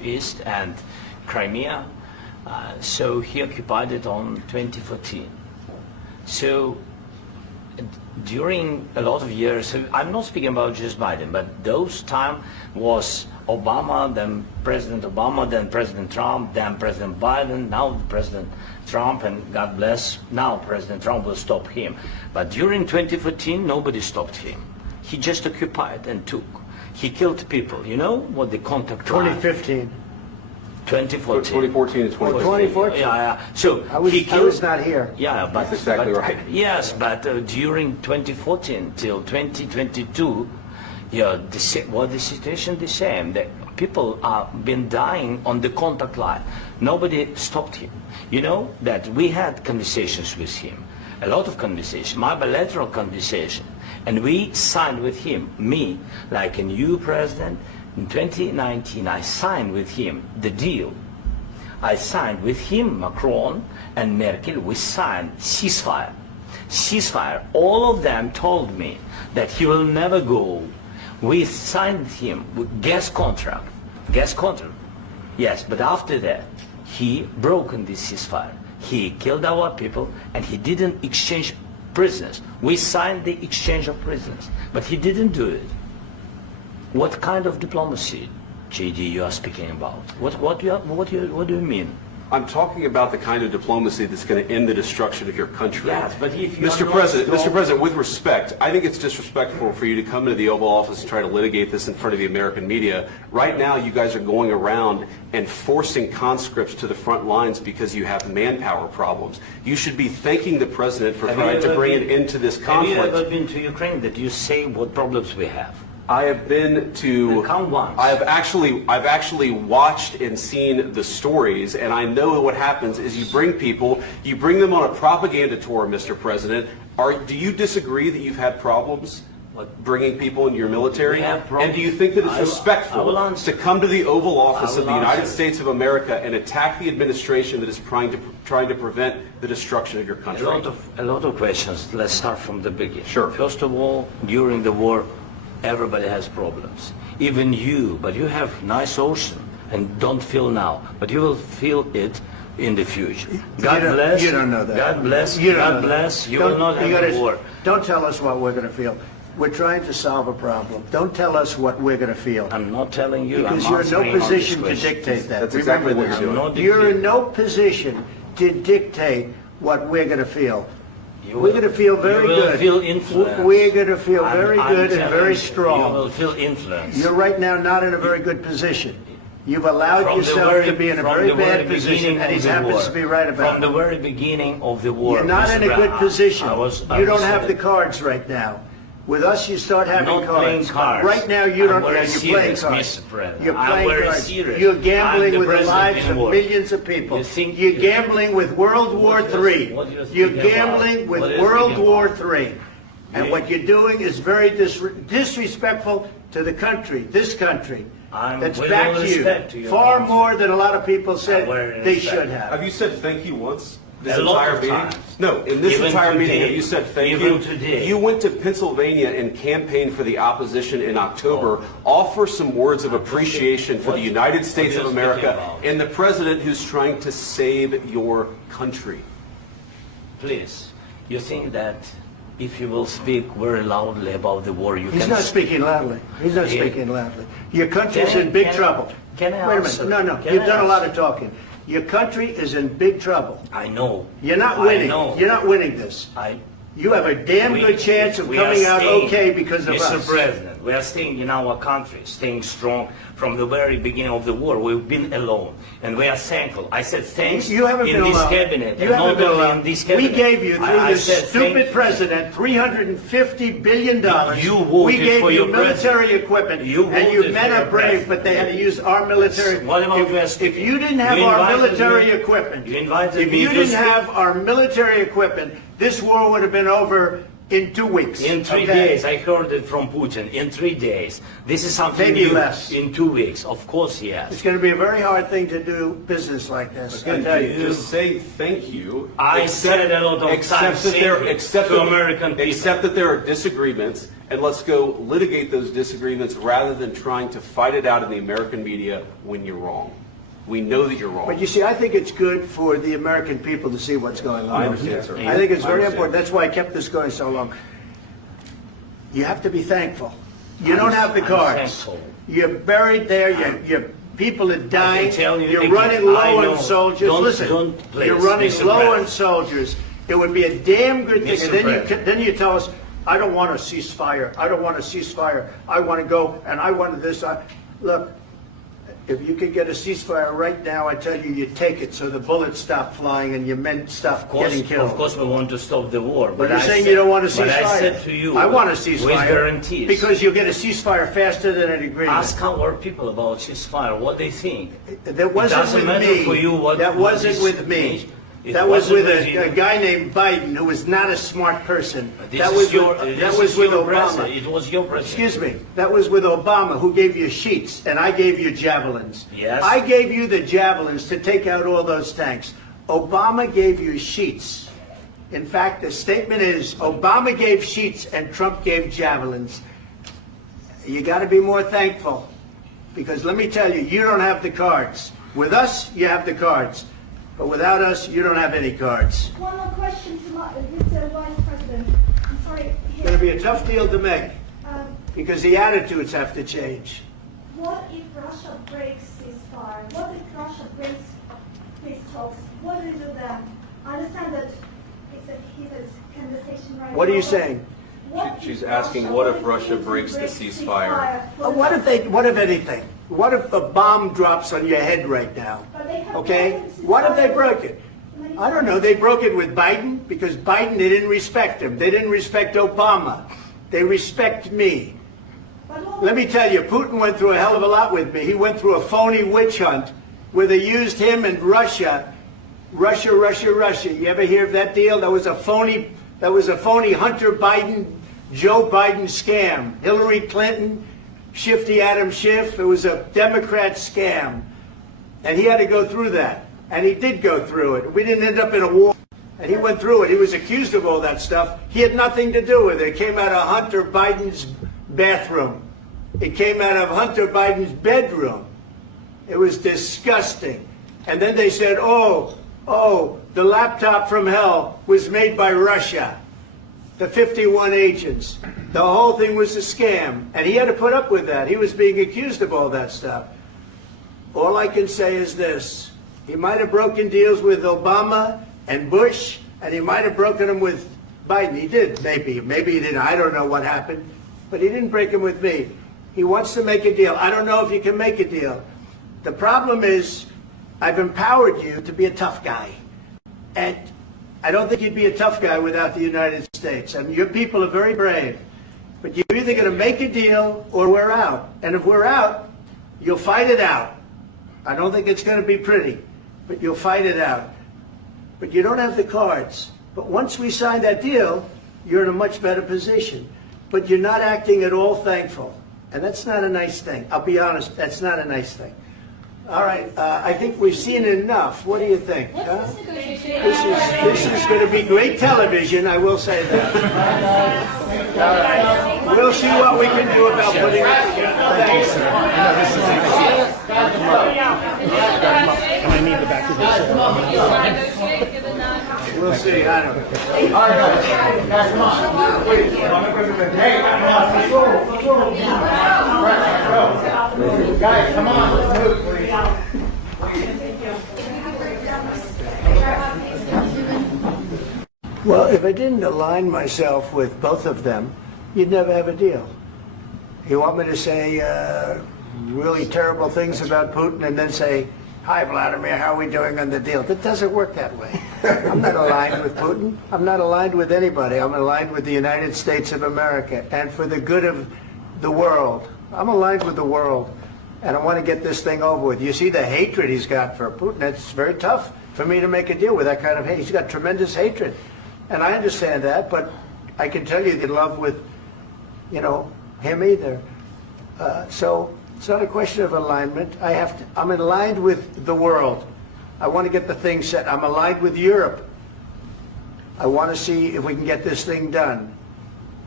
southeast and Crimea. So he occupied it on 2014. So during a lot of years, so I'm not speaking about just Biden, but those time was Obama, then President Obama, then President Trump, then President Biden, now President Trump, and God bless, now President Trump will stop him. But during 2014, nobody stopped him. He just occupied and took. He killed people. You know what the contact 2015. 2014. 2014 and 2015. 2014. Yeah. So I was not here. Yeah, but that's exactly right. Yes, but during 2014 till 2022, yeah, the situation the same. The people have been dying on the contact line. Nobody stopped him. You know that we had conversations with him, a lot of conversations, my bilateral conversation, and we signed with him, me, like a new president. In 2019, I signed with him the deal. I signed with him, Macron and Merkel, we signed ceasefire. Ceasefire. All of them told me that he will never go. We signed him with gas contract. Gas contract. Yes, but after that, he broken this ceasefire. He killed our people and he didn't exchange prisoners. We signed the exchange of prisoners, but he didn't do it. What kind of diplomacy, JD, you are speaking about? What do you mean? I'm talking about the kind of diplomacy that's going to end the destruction of your country. Yes, but if you Mr. President, with respect, I think it's disrespectful for you to come into the Oval Office and try to litigate this in front of the American media. Right now, you guys are going around and forcing conscripts to the front lines because you have manpower problems. You should be thanking the President for trying to bring an end to this conflict. Have you ever been to Ukraine that you say what problems we have? I have been to. Count once. I've actually watched and seen the stories, and I know what happens is you bring people, you bring them on a propaganda tour, Mr. President. Do you disagree that you've had problems bringing people into your military? And do you think that it's respectful to come to the Oval Office of the United States of America and attack the administration that is trying to prevent the destruction of your country? A lot of questions. Let's start from the beginning. Sure. First of all, during the war, everybody has problems, even you, but you have nice ocean and don't feel now, but you will feel it in the future. God bless. You don't know that. God bless. You God bless. You will not have a war. Don't tell us what we're going to feel. We're trying to solve a problem. Don't tell us what we're going to feel. I'm not telling you. Because you're in no position to dictate that. That's exactly what you're doing. You're in no position to dictate what we're going to feel. We're going to feel very good. You will feel influence. We're going to feel very good and very strong. You will feel influence. You're right now not in a very good position. You've allowed yourself to be in a very bad position, and he happens to be right about it. From the very beginning of the war. You're not in a good position. You don't have the cards right now. With us, you start having cards. Right now, you don't. You're playing cards. You're playing cards. You're gambling with the lives of millions of people. You're gambling with World War III. You're gambling with World War III. And what you're doing is very disrespectful to the country, this country, that's backed you far more than a lot of people said they should have. Have you said thank you once? This entire meeting? No, in this entire meeting, have you said thank you? Today. You went to Pennsylvania and campaigned for the opposition in October. Offer some words of appreciation for the United States of America and the president who's trying to save your country. Please, you think that if you will speak very loudly about the war, He's not speaking loudly. He's not speaking loudly. Your country's in big trouble. Can I Wait a minute. No, you've done a lot of talking. Your country is in big trouble. I know. You're not winning. You're not winning this. You have a damn good chance of coming out okay because of us. Mr. President, we are staying in our country, staying strong from the very beginning of the war. We've been alone, and we are thankful. I said thanks you haven't in been this alone. cabinet. You haven't been alone. In this cabinet. We gave you, through this stupid president, $350 billion. You voted we gave for you your military president. equipment, You and you voted men for are your brave, president. but they had to use our military. What about If you didn't have our military equipment, if you didn't have our military equipment, this war would have been over in 2 weeks. In 3 days, I heard it from Putin. In 3 days, this is something maybe new. Less. In 2 weeks, of course, yes. It's going to be a very hard thing to do business like this. I tell you. Just say thank you. I said a lot of times to American people. Except that there are disagreements, and let's go litigate those disagreements rather than trying to fight it out in the American media when you're wrong. We know that you're wrong. But you see, I think it's good for the American people to see what's going on. I understand, sir. I think it's very important. That's why I kept this going so long. You have to be thankful. You don't have the cards. You're buried there. Your people are dying. You're running low on soldiers. Listen, you're running low on soldiers. It would be a damn good thing. And then you tell us, I don't want a ceasefire. I don't want a ceasefire. I want to go and I want this. Look, if you could get a ceasefire right now, I tell you, you take it so the bullets stop flying and your men stop getting killed. Of course, we want to stop the war. But you're saying you don't want a ceasefire. But I said to you, I want a ceasefire. With guarantees. Because you'll get a ceasefire faster than an agreement. Ask our people about ceasefire, what they think. That wasn't with me. For you what, that wasn't with me. That was with a guy named Biden, who was not a smart person. That was with Obama. It was your president. Excuse me. That was with Obama, who gave you sheets, and I gave you javelins. Yes. I gave you the javelins to take out all those tanks. Obama gave you sheets. In fact, the statement is, Obama gave sheets and Trump gave javelins. You got to be more thankful, because let me tell you, you don't have the cards. With us, you have the cards. But without us, you don't have any cards. One more question to Mr. Vice President. I'm sorry. It's going to be a tough deal to make, because the attitudes have to change. What if Russia breaks ceasefire? What if Russia breaks peace talks? What do you do then? I understand that it's a heated conversation right now. What are you saying? She's asking, what if Russia breaks the ceasefire? What if anything? What if a bomb drops on your head right now? Okay? What if they broke it? I don't know. They broke it with Biden, because Biden, they didn't respect him. They didn't respect Obama. They respect me. Let me tell you, Putin went through a hell of a lot with me. He went through a phony witch hunt where they used him and Russia. Russia. You ever hear of that deal? That was a phony Hunter Biden, Joe Biden scam. Hillary Clinton, Shifty Adam Schiff. It was a Democrat scam. And he had to go through that. And he did go through it. We didn't end up in a war. And he went through it. He was accused of all that stuff. He had nothing to do with it. It came out of Hunter Biden's bathroom. It came out of Hunter Biden's bedroom. It was disgusting. And then they said, oh, the laptop from hell was made by Russia. The 51 agents. The whole thing was a scam. And he had to put up with that. He was being accused of all that stuff. All I can say is this. He might have broken deals with Obama and Bush, and he might have broken them with Biden. He did, maybe. Maybe he didn't. I don't know what happened. But he didn't break them with me. He wants to make a deal. I don't know if you can make a deal. The problem is, I've empowered you to be a tough guy. And I don't think you'd be a tough guy without the United States. I mean, your people are very brave. But you're either going to make a deal or we're out. And if we're out, you'll fight it out. I don't think it's going to be pretty, but you'll fight it out. But you don't have the cards. But once we sign that deal, you're in a much better position. But you're not acting at all thankful. And that's not a nice thing. I'll be honest, that's not a nice thing. All right, I think we've seen enough. What do you think? Huh? This is going to be great television, I will say that. All right. We'll see what we can do about putting it together. Thanks, sir. Can I need the back of this? We'll see. I don't know. All right, guys, come on. Please. Hey, guys, come on. Let's move, please. Well, if I didn't align myself with both of them, you'd never have a deal. You want me to say really terrible things about Putin and then say, hi, Vladimir, how are we doing on the deal? That doesn't work that way. I'm not aligned with Putin. I'm not aligned with anybody. I'm aligned with the United States of America and for the good of the world. I'm aligned with the world, and I want to get this thing over with. You see the hatred he's got for Putin. It's very tough for me to make a deal with that kind of hate. He's got tremendous hatred, and I understand that, but I can tell you, in love with, him either. So it's not a question of alignment. I'm aligned with the world. I want to get the thing set. I'm aligned with Europe. I want to see if we can get this thing done.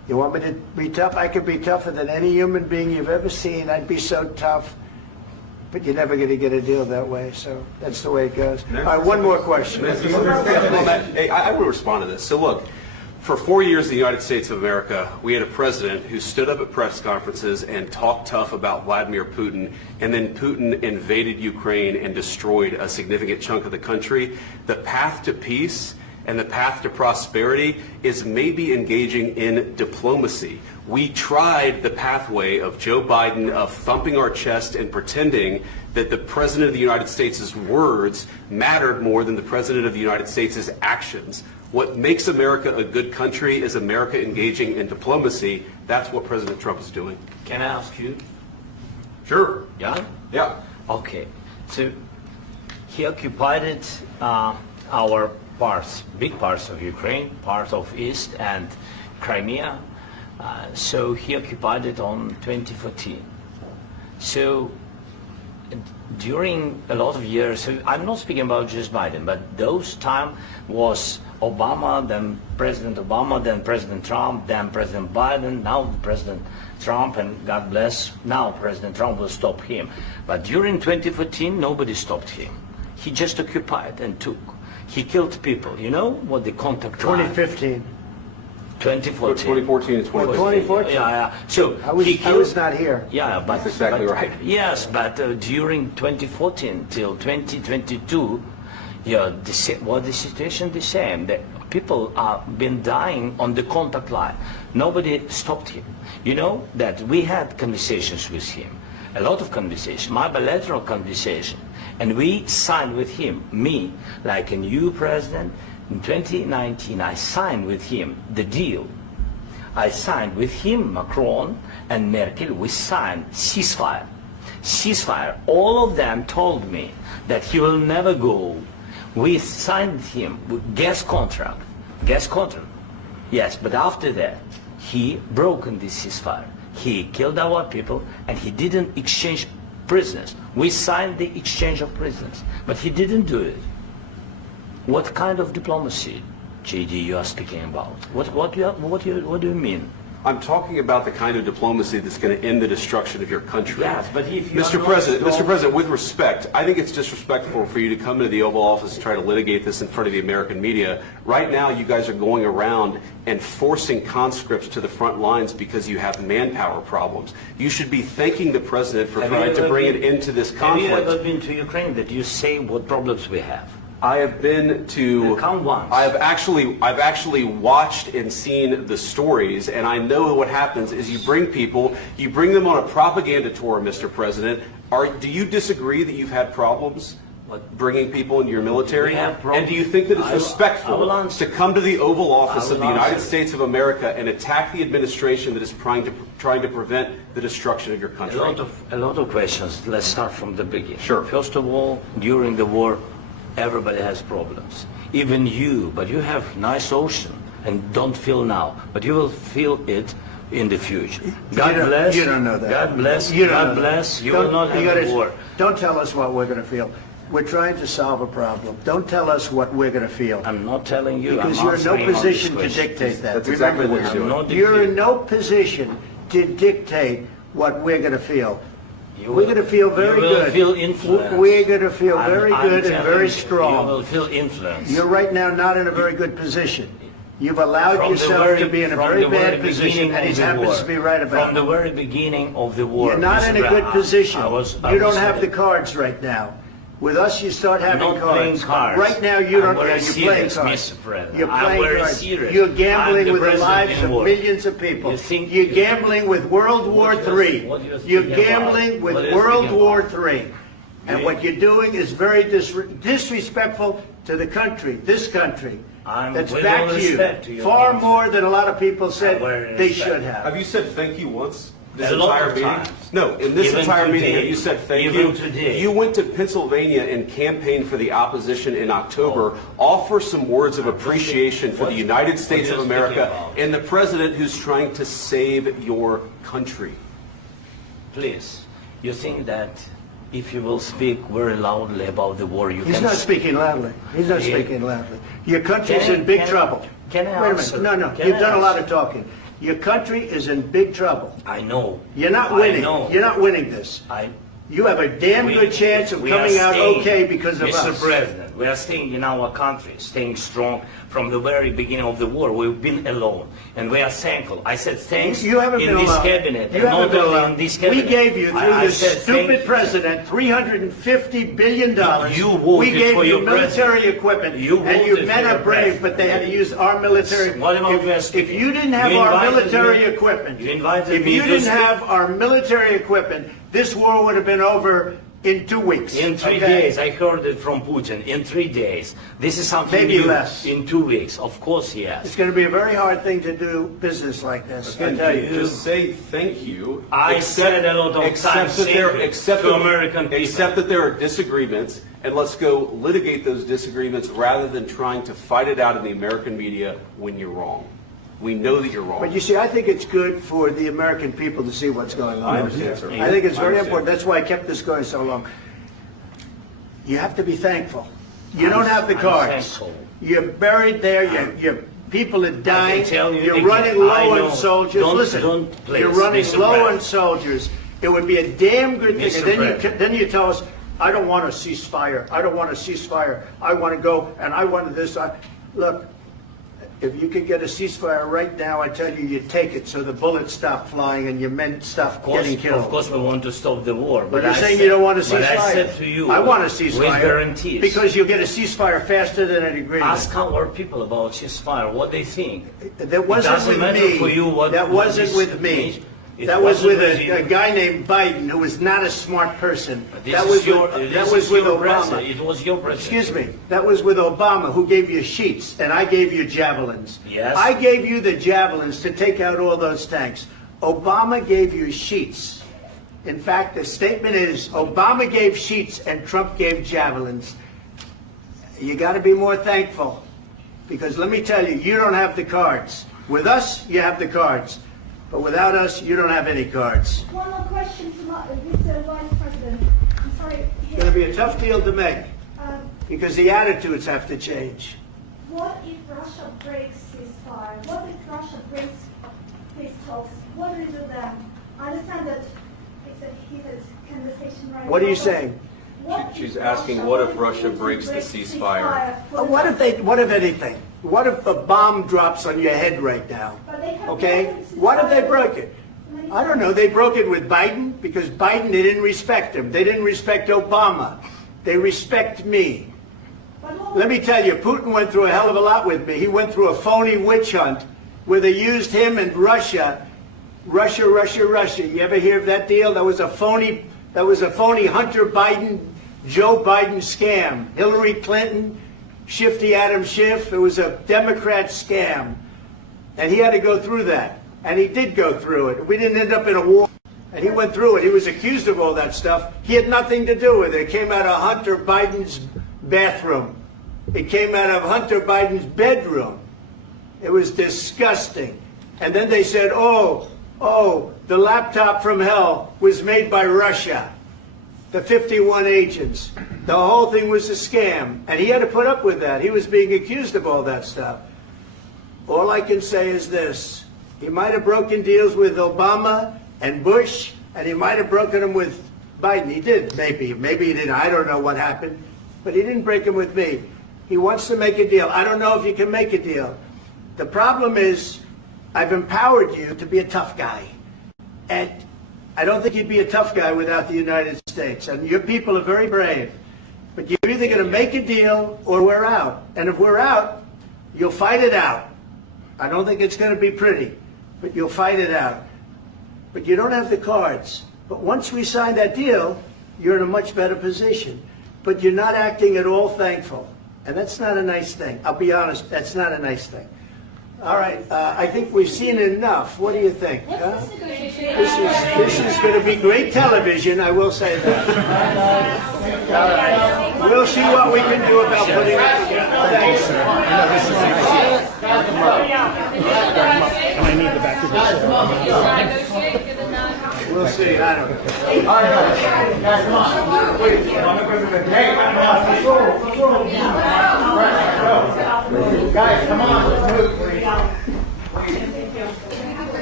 You want me to be tough? I could be tougher than any human being you've ever seen. I'd be so tough. But you're never going to get a deal that way, so that's the way it goes. All right, one more question. Hey, I will respond to this. So look, for 4 years in the United States of America, we had a president who stood up at press conferences and talked tough about Vladimir Putin, and then Putin invaded Ukraine and destroyed a significant chunk of the country. The path to peace and the path to prosperity is maybe engaging in diplomacy. We tried the pathway of Joe Biden of thumping our chest and pretending that the President of the United States' words mattered more than the President of the United States' actions. What makes America a good country is America engaging in diplomacy. That's what President Trump is doing. Can I ask you? Sure. Yeah? Yeah. Okay. So he occupied our parts, big parts of Ukraine, parts of East and Crimea. So he occupied it on 2014. So during a lot of years, so I'm not speaking about just Biden, but those time was Obama, then President Obama, then President Trump, then President Biden, now President Trump, and God bless, now President Trump will stop him. But during 2014, nobody stopped him. He just occupied and took. He killed people. You know what the contact 2015. 2014 2014. and 2014. 2014. Yeah. So I was not here. Yeah, but That's exactly right. Yes, but during 2014 till 2022, yeah, the situation the same. The people have been dying on the contact line. Nobody stopped him. You know that we had conversations with him, a lot of conversations, my bilateral conversation, and we signed with him, me, like a new president. In 2019, I signed with him the deal. I signed with him, Macron and Merkel, we signed ceasefire. Ceasefire. All of them told me that he will never go. We signed him with gas contract. Gas contract. Yes, but after that, he broken this ceasefire. He killed our people and he didn't exchange prisoners. We signed the exchange of prisoners, but he didn't do it. What kind of diplomacy, JD, you are speaking about? What do you mean? I'm talking about the kind of diplomacy that's going to end the destruction of your country. Yes, but if you Mr. President, with respect, I think it's disrespectful for you to come into the Oval Office and try to litigate this in front of the American media. Right now, you guys are going around and forcing conscripts to the front lines because you have manpower problems. You should be thanking the President for trying to bring it into this conflict. Have you ever been to Ukraine that you say what problems we have? I have been to. Count once. I've actually watched and seen the stories, and I know what happens is you bring them on a propaganda tour, Mr. President. Do you disagree that you've had problems bringing people into your military? And do you think that it's respectful to come to the Oval Office of the United States of America and attack the administration that is trying to prevent the destruction of your country? A lot of questions. Let's start from the beginning. Sure. First of all, during the war, everybody has problems. Even you, but you have nice ocean and don't feel now, but you will feel it in the future. God bless. You don't know that. God bless. You God bless. You will not have a war. Don't tell us what we're going to feel. We're trying to solve a problem. Don't tell us what we're going to feel. I'm not telling you. Because you're in no position to dictate that. That's exactly what you're doing. You're in no position to dictate what we're going to feel. We're going to feel very good. You will feel influenced. We're going to feel very good and very strong. You will feel influenced. You're right now not in a very good position. You've allowed yourself to be in a very bad position, and he happens to be right about it. From the very beginning of the war. You're not in a good position. You don't have the cards right now. With us, you start having cards. Right now, you don't. You're playing cards. You're playing cards. You're gambling with the lives of millions of people. You're gambling with World War III. You're gambling with World War III. And what you're doing is very disrespectful to the country, this country. That's back to you. Far more than a lot of people said they should have. Have you said thank you once? This entire meeting? No, in this entire meeting, have you said thank you? Today. You went to Pennsylvania and campaigned for the opposition in October. Offer some words of appreciation for the United States of America and the president who's trying to save your country. Please, you think that if you will speak very loudly about the war, He's not speaking loudly. He's not speaking loudly. Your country's in big trouble. Can I Wait a minute. No. You've done a lot of talking. Your country is in big trouble. I know. You're not winning. I know. You're not winning this. You have a damn good chance of coming out okay because of us. Mr. President, we are staying in our country, staying strong from the very beginning of the war. We've been alone, and we are thankful. I said thanks you haven't in been this alone. cabinet, You and haven't not been only alone. in this cabinet. We gave you, through I this said stupid president, $350 billion. You voted we gave for you your military president. equipment, You and you voted men for are your brave, president. but they had to use our military. What about If you didn't have You our invited military me- equipment, you invited if me you to didn't speak- have our military equipment, this war would have been over in 2 weeks. In 3 okay? days, I heard it from Putin. In 3 days, this is something Maybe new. less. In 2 weeks, of course, yes. It's going to be a very hard thing to do business like this. I tell you. Just say thank you. I said a lot of times to American people. Accept that there are disagreements, and let's go litigate those disagreements rather than trying to fight it out in the American media when you're wrong. We know that you're wrong. But you see, I think it's good for the American people to see what's going on. I understand, sir. I think it's I very understand. important. That's why I kept this going so long. You have to be thankful. You don't have the I'm cards. thankful. You're buried there. Your people are dying. tell you You're again, running I low know. on soldiers. Don't- Listen, don't play you're this, running Mr. low on President. soldiers. It would be a damn good thing. Mr. And President. then you tell us, I don't want a ceasefire. I don't want a ceasefire. I want to go, and I want this. Look, if you could get a ceasefire right now, I tell you, you take it so the bullets stop flying and your men stop getting killed. Of course, we want to stop the war. But you're saying you don't want a ceasefire. But I said to you, I want a with ceasefire. guarantees. Because you'll get a ceasefire faster than an agreement. Ask our people about ceasefire, what they think. That wasn't doesn't with matter me. for you what- That what wasn't this with me. means. It That was with wasn't a with guy named Biden, who was not a smart person. This That is was your- with, this that is was with your Obama. president. It was your president. Excuse me. That was with Obama, who gave you sheets, and I gave you javelins. Yes. I gave you the javelins to take out all those tanks. Obama gave you sheets. In fact, the statement is Obama gave sheets and Trump gave javelins. You got to be more thankful, because let me tell you, you don't have the cards. With us, you have the cards. But without us, you don't have any cards. One more question to Mr. Vice President. I'm sorry. It's going to be a tough deal to make, Um, because the attitudes have to change. What if Russia breaks ceasefire? What if Russia breaks peace talks? What do we do then? I understand that it's a heated conversation right now. What are you but saying? what if She's asking, what if Russia Putin breaks the ceasefire? What if anything? What if a bomb drops on your head right now? But they have Okay? broken the What if they ceasefire broke it? many I don't know. times. They broke it with Biden, because Biden, they didn't respect him. They didn't respect Obama. They respect me. But what Let me tell you, Putin went through a hell of a lot with me. He went through a phony witch hunt where they used him and Russia. Russia. You ever hear of that deal? That was a phony Hunter Biden, Joe Biden scam. Hillary Clinton, Shifty Adam Schiff. It was a Democrat scam. And he had to go through that. And he did go through it. We didn't end up in a war. And he went through it. He was accused of all that stuff. He had nothing to do with it. It came out of Hunter Biden's bathroom. It came out of Hunter Biden's bedroom. It was disgusting. And then they said, oh, the laptop from hell was made by Russia. The 51 agents. The whole thing was a scam. And he had to put up with that. He was being accused of all that stuff. All I can say is this. He might have broken deals with Obama and Bush, and he might have broken them with Biden. He did, maybe. Maybe he didn't. I don't know what happened. But he didn't break them with me. He wants to make a deal. I don't know if you can make a deal. The problem is, I've empowered you to be a tough guy. And I don't think you'd be a tough guy without the United States. And your people are very brave. But you're either going to make a deal or we're out. And if we're out, you'll fight it out. I don't think it's going to be pretty, but you'll fight it out. But you don't have the cards. But once we sign that deal, you're in a much better position. But you're not acting at all thankful. And that's not a nice thing. I'll be honest, that's not a nice thing. All right, I think we've seen enough. What do you think? Huh? This is going to be great television, I will say that. All right. We'll see what we can do about putting it together. Thanks. And I need the back of this. We'll see. I don't know. Guys, come on.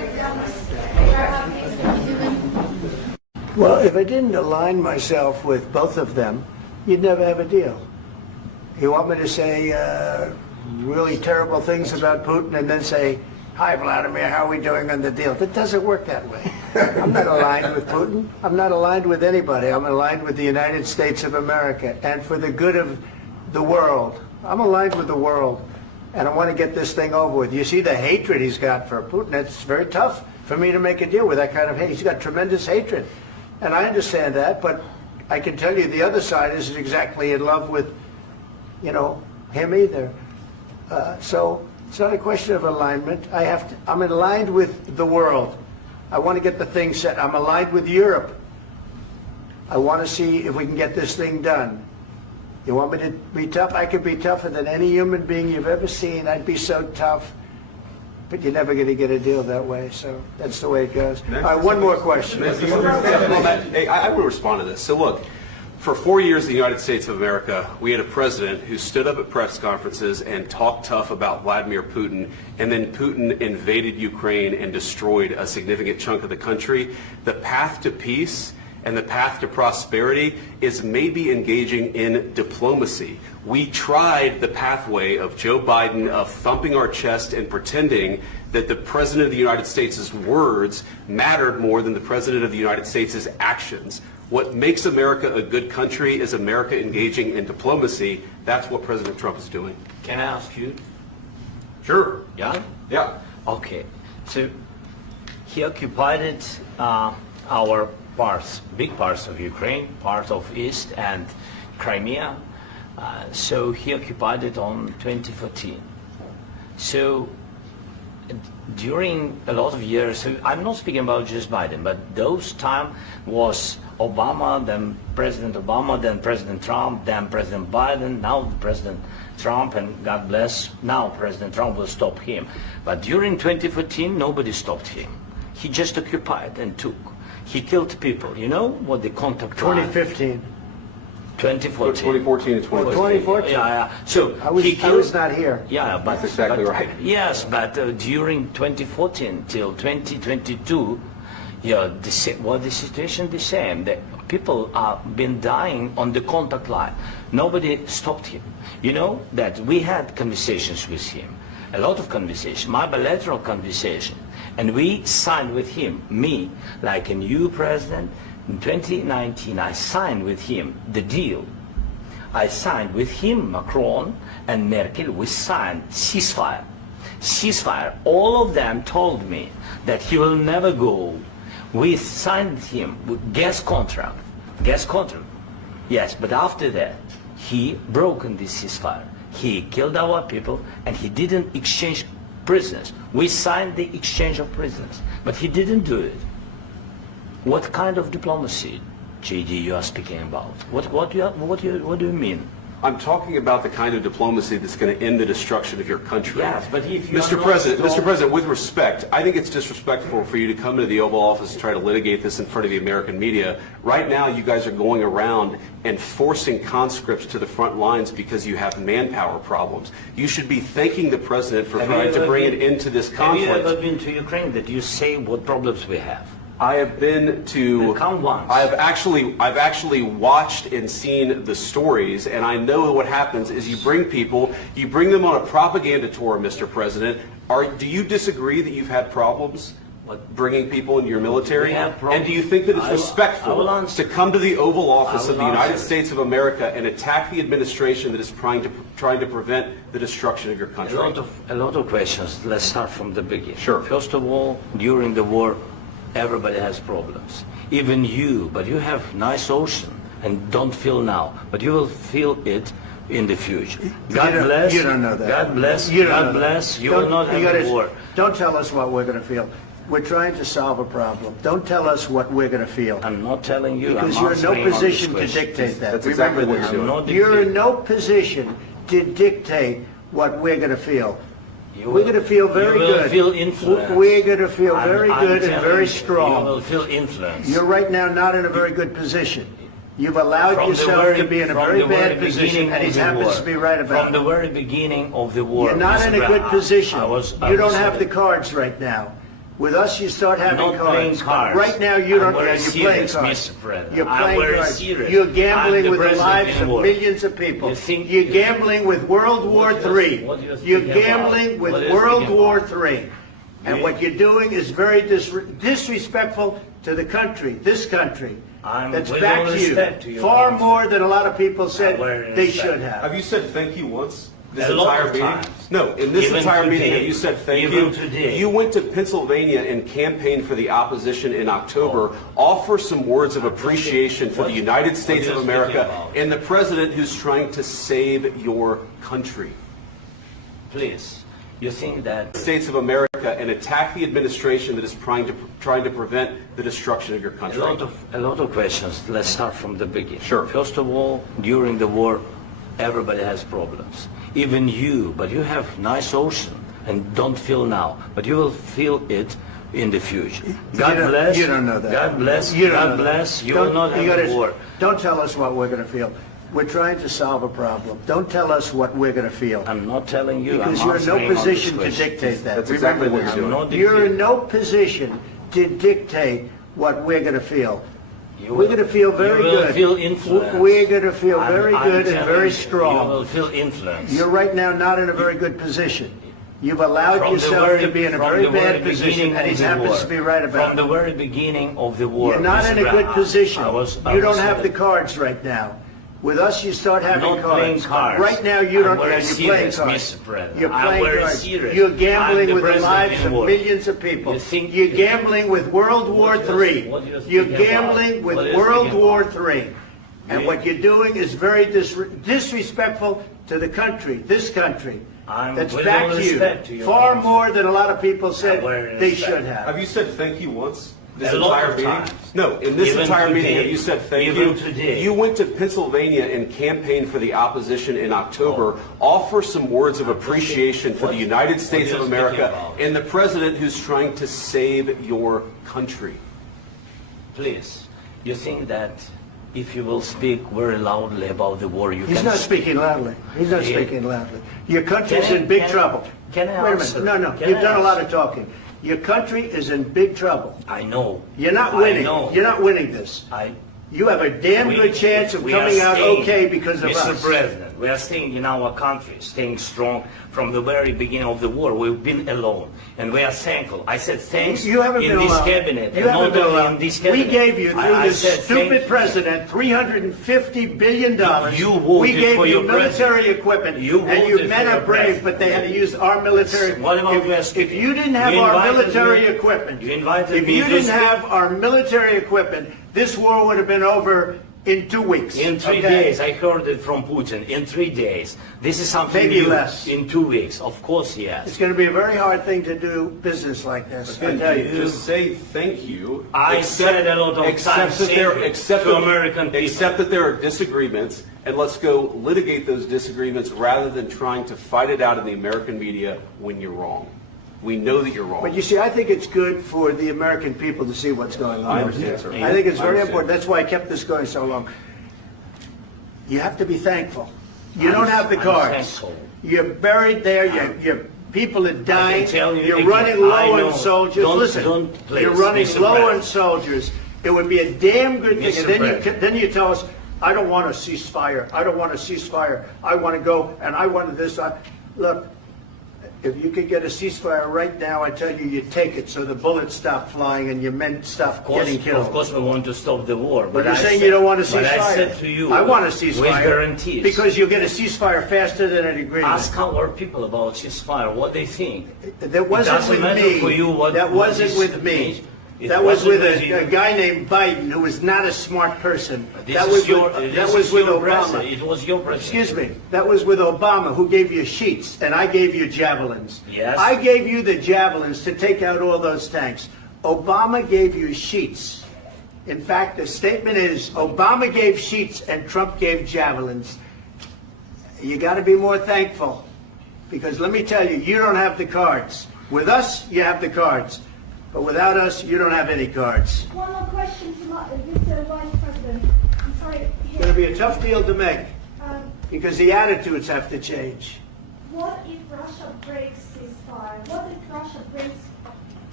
Well, if I didn't align myself with both of them, you'd never have a deal. You want me to say really terrible things about Putin and then say, "Hi, Vladimir, how are we doing on the deal?" It doesn't work that way. I'm not aligned with Putin. I'm not aligned with anybody. I'm aligned with the United States of America and for the good of the world. I'm aligned with the world, and I want to get this thing over with. You see the hatred he's got for Putin. It's very tough for me to make a deal with that kind of hate. He's got tremendous hatred, and I understand that, but I can tell you the other side isn't exactly in love with, him either. So it's not a question of alignment. I'm aligned with the world. I want to get the thing set. I'm aligned with Europe. I want to see if we can get this thing done. You want me to be tough? I could be tougher than any human being you've ever seen. I'd be so tough. But you're never going to get a deal that way. So that's the way it goes. All right, one more question. Hey, I will respond to this. So look, for 4 years in the United States of America, we had a president who stood up at press conferences and talked tough about Vladimir Putin, and then Putin invaded Ukraine and destroyed a significant chunk of the country. The path to peace and the path to prosperity is maybe engaging in diplomacy. We tried the pathway of Joe Biden of thumping our chest and pretending that the President of the United States' words mattered more than the President of the United States' actions. What makes America a good country is America engaging in diplomacy. That's what President Trump is doing. Can I ask you? Sure. Yeah? Yeah. Okay. So he occupied our parts, big parts of Ukraine, part of East and Crimea. So he occupied it on 2014. So during a lot of years, so I'm not speaking about just Biden, but those time was Obama, then President Obama, then President Trump, then President Biden, now President Trump, and God bless, now President Trump will stop him. But during 2014, nobody stopped him. He just occupied and took. He killed people. You know what the contact 2015. 2014. 2014 and 2014. 2014. Yeah. So I was not here. Yeah, but that's exactly right. Yes, but during 2014 till 2022, the situation the same. The people have been dying on the contact line. Nobody stopped him. You know that we had conversations with him, a lot of conversations, my bilateral conversation, and we signed with him, me, like a new president. In 2019, I signed with him the deal. I signed with him, Macron and Merkel, we signed ceasefire. Ceasefire. All of them told me that he will never go. We signed him with gas contract. Gas contract. Yes, but after that, he broken this ceasefire. He killed our people and he didn't exchange prisoners. We signed the exchange of prisoners, but he didn't do it. What kind of diplomacy, JD, you are speaking about? What do you mean? I'm talking about the kind of diplomacy that's going to end the destruction of your country. Yes, but if you Mr. President, with respect, I think it's disrespectful for you to come to the Oval Office and try to litigate this in front of the American media. Right now, you guys are going around and forcing conscripts to the front lines because you have manpower problems. You should be thanking the President for trying to bring it into this conflict. Have you ever been to Ukraine that you say what problems we have? I have been to. Count once. I've actually watched and seen the stories, and I know what happens is you bring them on a propaganda tour, Mr. President. Do you disagree that you've had problems bringing people into your military? And do you think that it's respectful to come to the Oval Office of the United States of America and attack the administration that is trying to prevent the destruction of your country? A lot of questions. Let's start from the beginning. Sure. First of all, during the war, everybody has problems. Even you, but you have nice ocean and don't feel now, but you will feel it in the future. God bless. You don't know that. God bless. You God bless. You will not have a war. Don't tell us what we're going to feel. We're trying to solve a problem. Don't tell us what we're going to feel. I'm not telling you. Because you're in no position to dictate that. That's exactly what you're doing. You're in no position to dictate what we're going to feel. We're going to feel very good. You will feel influenced. We're going to feel very good and very strong. You will feel influenced. You're right now not in a very good position. You've allowed yourself to be in a very bad position, and he happens to be right about it. From the very beginning of the war. You're not in a good position. You don't have the cards right now. With us, you start having not playing cards. Right now, you don't. You're playing serious, cards. Mr. President. You're I'm playing very cards. serious. You're gambling I'm with the president lives of anymore. millions of people. You think- You're gambling with World War III. what do you think You're about? gambling with What do you World think War about? III. And what you're doing is very disrespectful to the country, this country. That's with back all to respect to you. your Far country. more than a lot of people said Very they respect. should have. Have you said thank you once? This A lot entire of meeting? times. No, in this Even entire meeting, today. have you said thank Even you? today. You went to Pennsylvania and campaigned for the opposition in October. Offer some words of appreciation for the United States what of are you speaking America about? and the president who's trying to save your country. Please, you think that States of America and attack the administration that is trying to prevent the destruction of your a country. lot of questions. Let's start from the beginning. Sure. First of all, during the war, everybody has problems. Even you, but you have nice ocean and don't feel now, but you will feel it in the future. God bless. You don't know that. God bless. You don't God know that. bless. You Don't- will not you have gotta- a war. Don't tell us what we're going to feel. We're trying to solve a problem. Don't tell us what we're going to feel. I'm not telling you. Because I'm you're in no answering on this position to question. dictate that. That's exactly Remember what this. you're doing. I'm not You're in dictating. no position to dictate what we're going to feel. You We're will- going to feel very you will good. feel influenced. We're going to feel I'm- very I'm good and telling very you, strong. You will feel influence. You're right now not in a very good position. You've allowed From the yourself very- to be in a from very the very bad position, beginning and he of the happens war. to be right about From the it. very beginning of the war. You're not in a Mr. good Brown, position. I was You don't saying have the that. cards right now. With us, you start having not playing cards. cards. Right now, you I'm don't. very You're playing serious, cards. Mr. President. You're I'm playing very cards. serious. You're I'm gambling the with the president lives of anymore. millions of people. You think- You're gambling with World War What do you- III. what do you You're think about? gambling with What do you World think War about? III. And You- what you're doing is very disrespectful to the country, this country. I'm That's with back all to respect to you. your Far country. more than a lot of people said very they respect. should have. Have you said thank you once? This A lot entire of meeting? times. No, in this Even entire meeting, today. have you said thank Even you? today. You went to Pennsylvania and campaigned for the opposition in October. Offer some words of appreciation for the United States what of are you speaking America about? and the president who's trying to save your country. Please, you think that if you will speak very loudly about the war, you He's can not speaking loudly. He's not Yeah. speaking loudly. Your country's Can I- in big can I- trouble. can I Wait a answer? minute. No, Can you've I done a lot answer? of talking. Your country is in big trouble. I know. You're not I winning. know. You're not winning this. You have a damn good chance of we are coming out staying, okay because of Mr. us. President, we are staying in our country, staying strong from the very beginning of the war. We've been alone, and we are thankful. I said thanks You haven't in been this allowed. cabinet, You and haven't not been only allowed. in this We cabinet. gave you, through I this said stupid thank- president, $350 billion. You voted we gave for you your military president. equipment, You and you voted men for are your brave, president. but they had to use our military. What about if, West if you didn't have You our invited military me- equipment, you invited if me you to didn't speak. have our military equipment, this war would have been over in 2 weeks. In 3 okay? days, I heard it from Putin. In 3 days, this is something Maybe new. less. In 2 weeks, of course, yes. It's going to be a very hard thing to do business like this. I tell you. Just say thank you. I said a lot of except times that thank there, you except to that- American people. Except that there are disagreements, and let's go litigate those disagreements rather than trying to fight it out in the American media when you're wrong. We know that you're wrong. But you see, I think it's good for the American people to see what's going on. I understand, sir. I think it's I very understand. important. That's why I kept this going so long. You have to be thankful. You I'm- don't have the I'm cards. thankful. You're buried there. Your people are dying. tell you You're again, running I low know. on soldiers. Don't- Listen, don't please, you're running Mr. low on President. soldiers. It would be a damn good thing. Mr. And then President. then you tell us, I don't want a ceasefire. I don't want a ceasefire. I want to go and I want this. Look, if you could get a ceasefire right now, I tell you, you take it so the bullets stop flying and your men stop getting killed. Of course, we want to stop the war. But you're I saying said- you don't want a ceasefire. But I said to you, I want a ceasefire. with guarantees. Because you'll get a ceasefire faster than an agreement. Ask our people about ceasefire, what they think. That wasn't doesn't with matter me. for you what- that what wasn't is with me. changed. It That was wasn't with with you. a guy named Biden who was not a smart person. This That is was your, with, this that was is with your Obama. president. It was your president. Excuse me. That was with Obama, who gave you sheets, and I gave you javelins. Yes. I gave you the javelins to take out all those tanks. Obama gave you sheets. In fact, the statement is Obama gave sheets and Trump gave javelins. You got to be more thankful, because let me tell you, you don't have the cards. With us, you have the cards. But without us, you don't have any cards. One more question to Mr. Vice President. I'm sorry. It's going to be a tough deal to make, Um, because the attitudes have to change. what if Russia breaks ceasefire? What if Russia breaks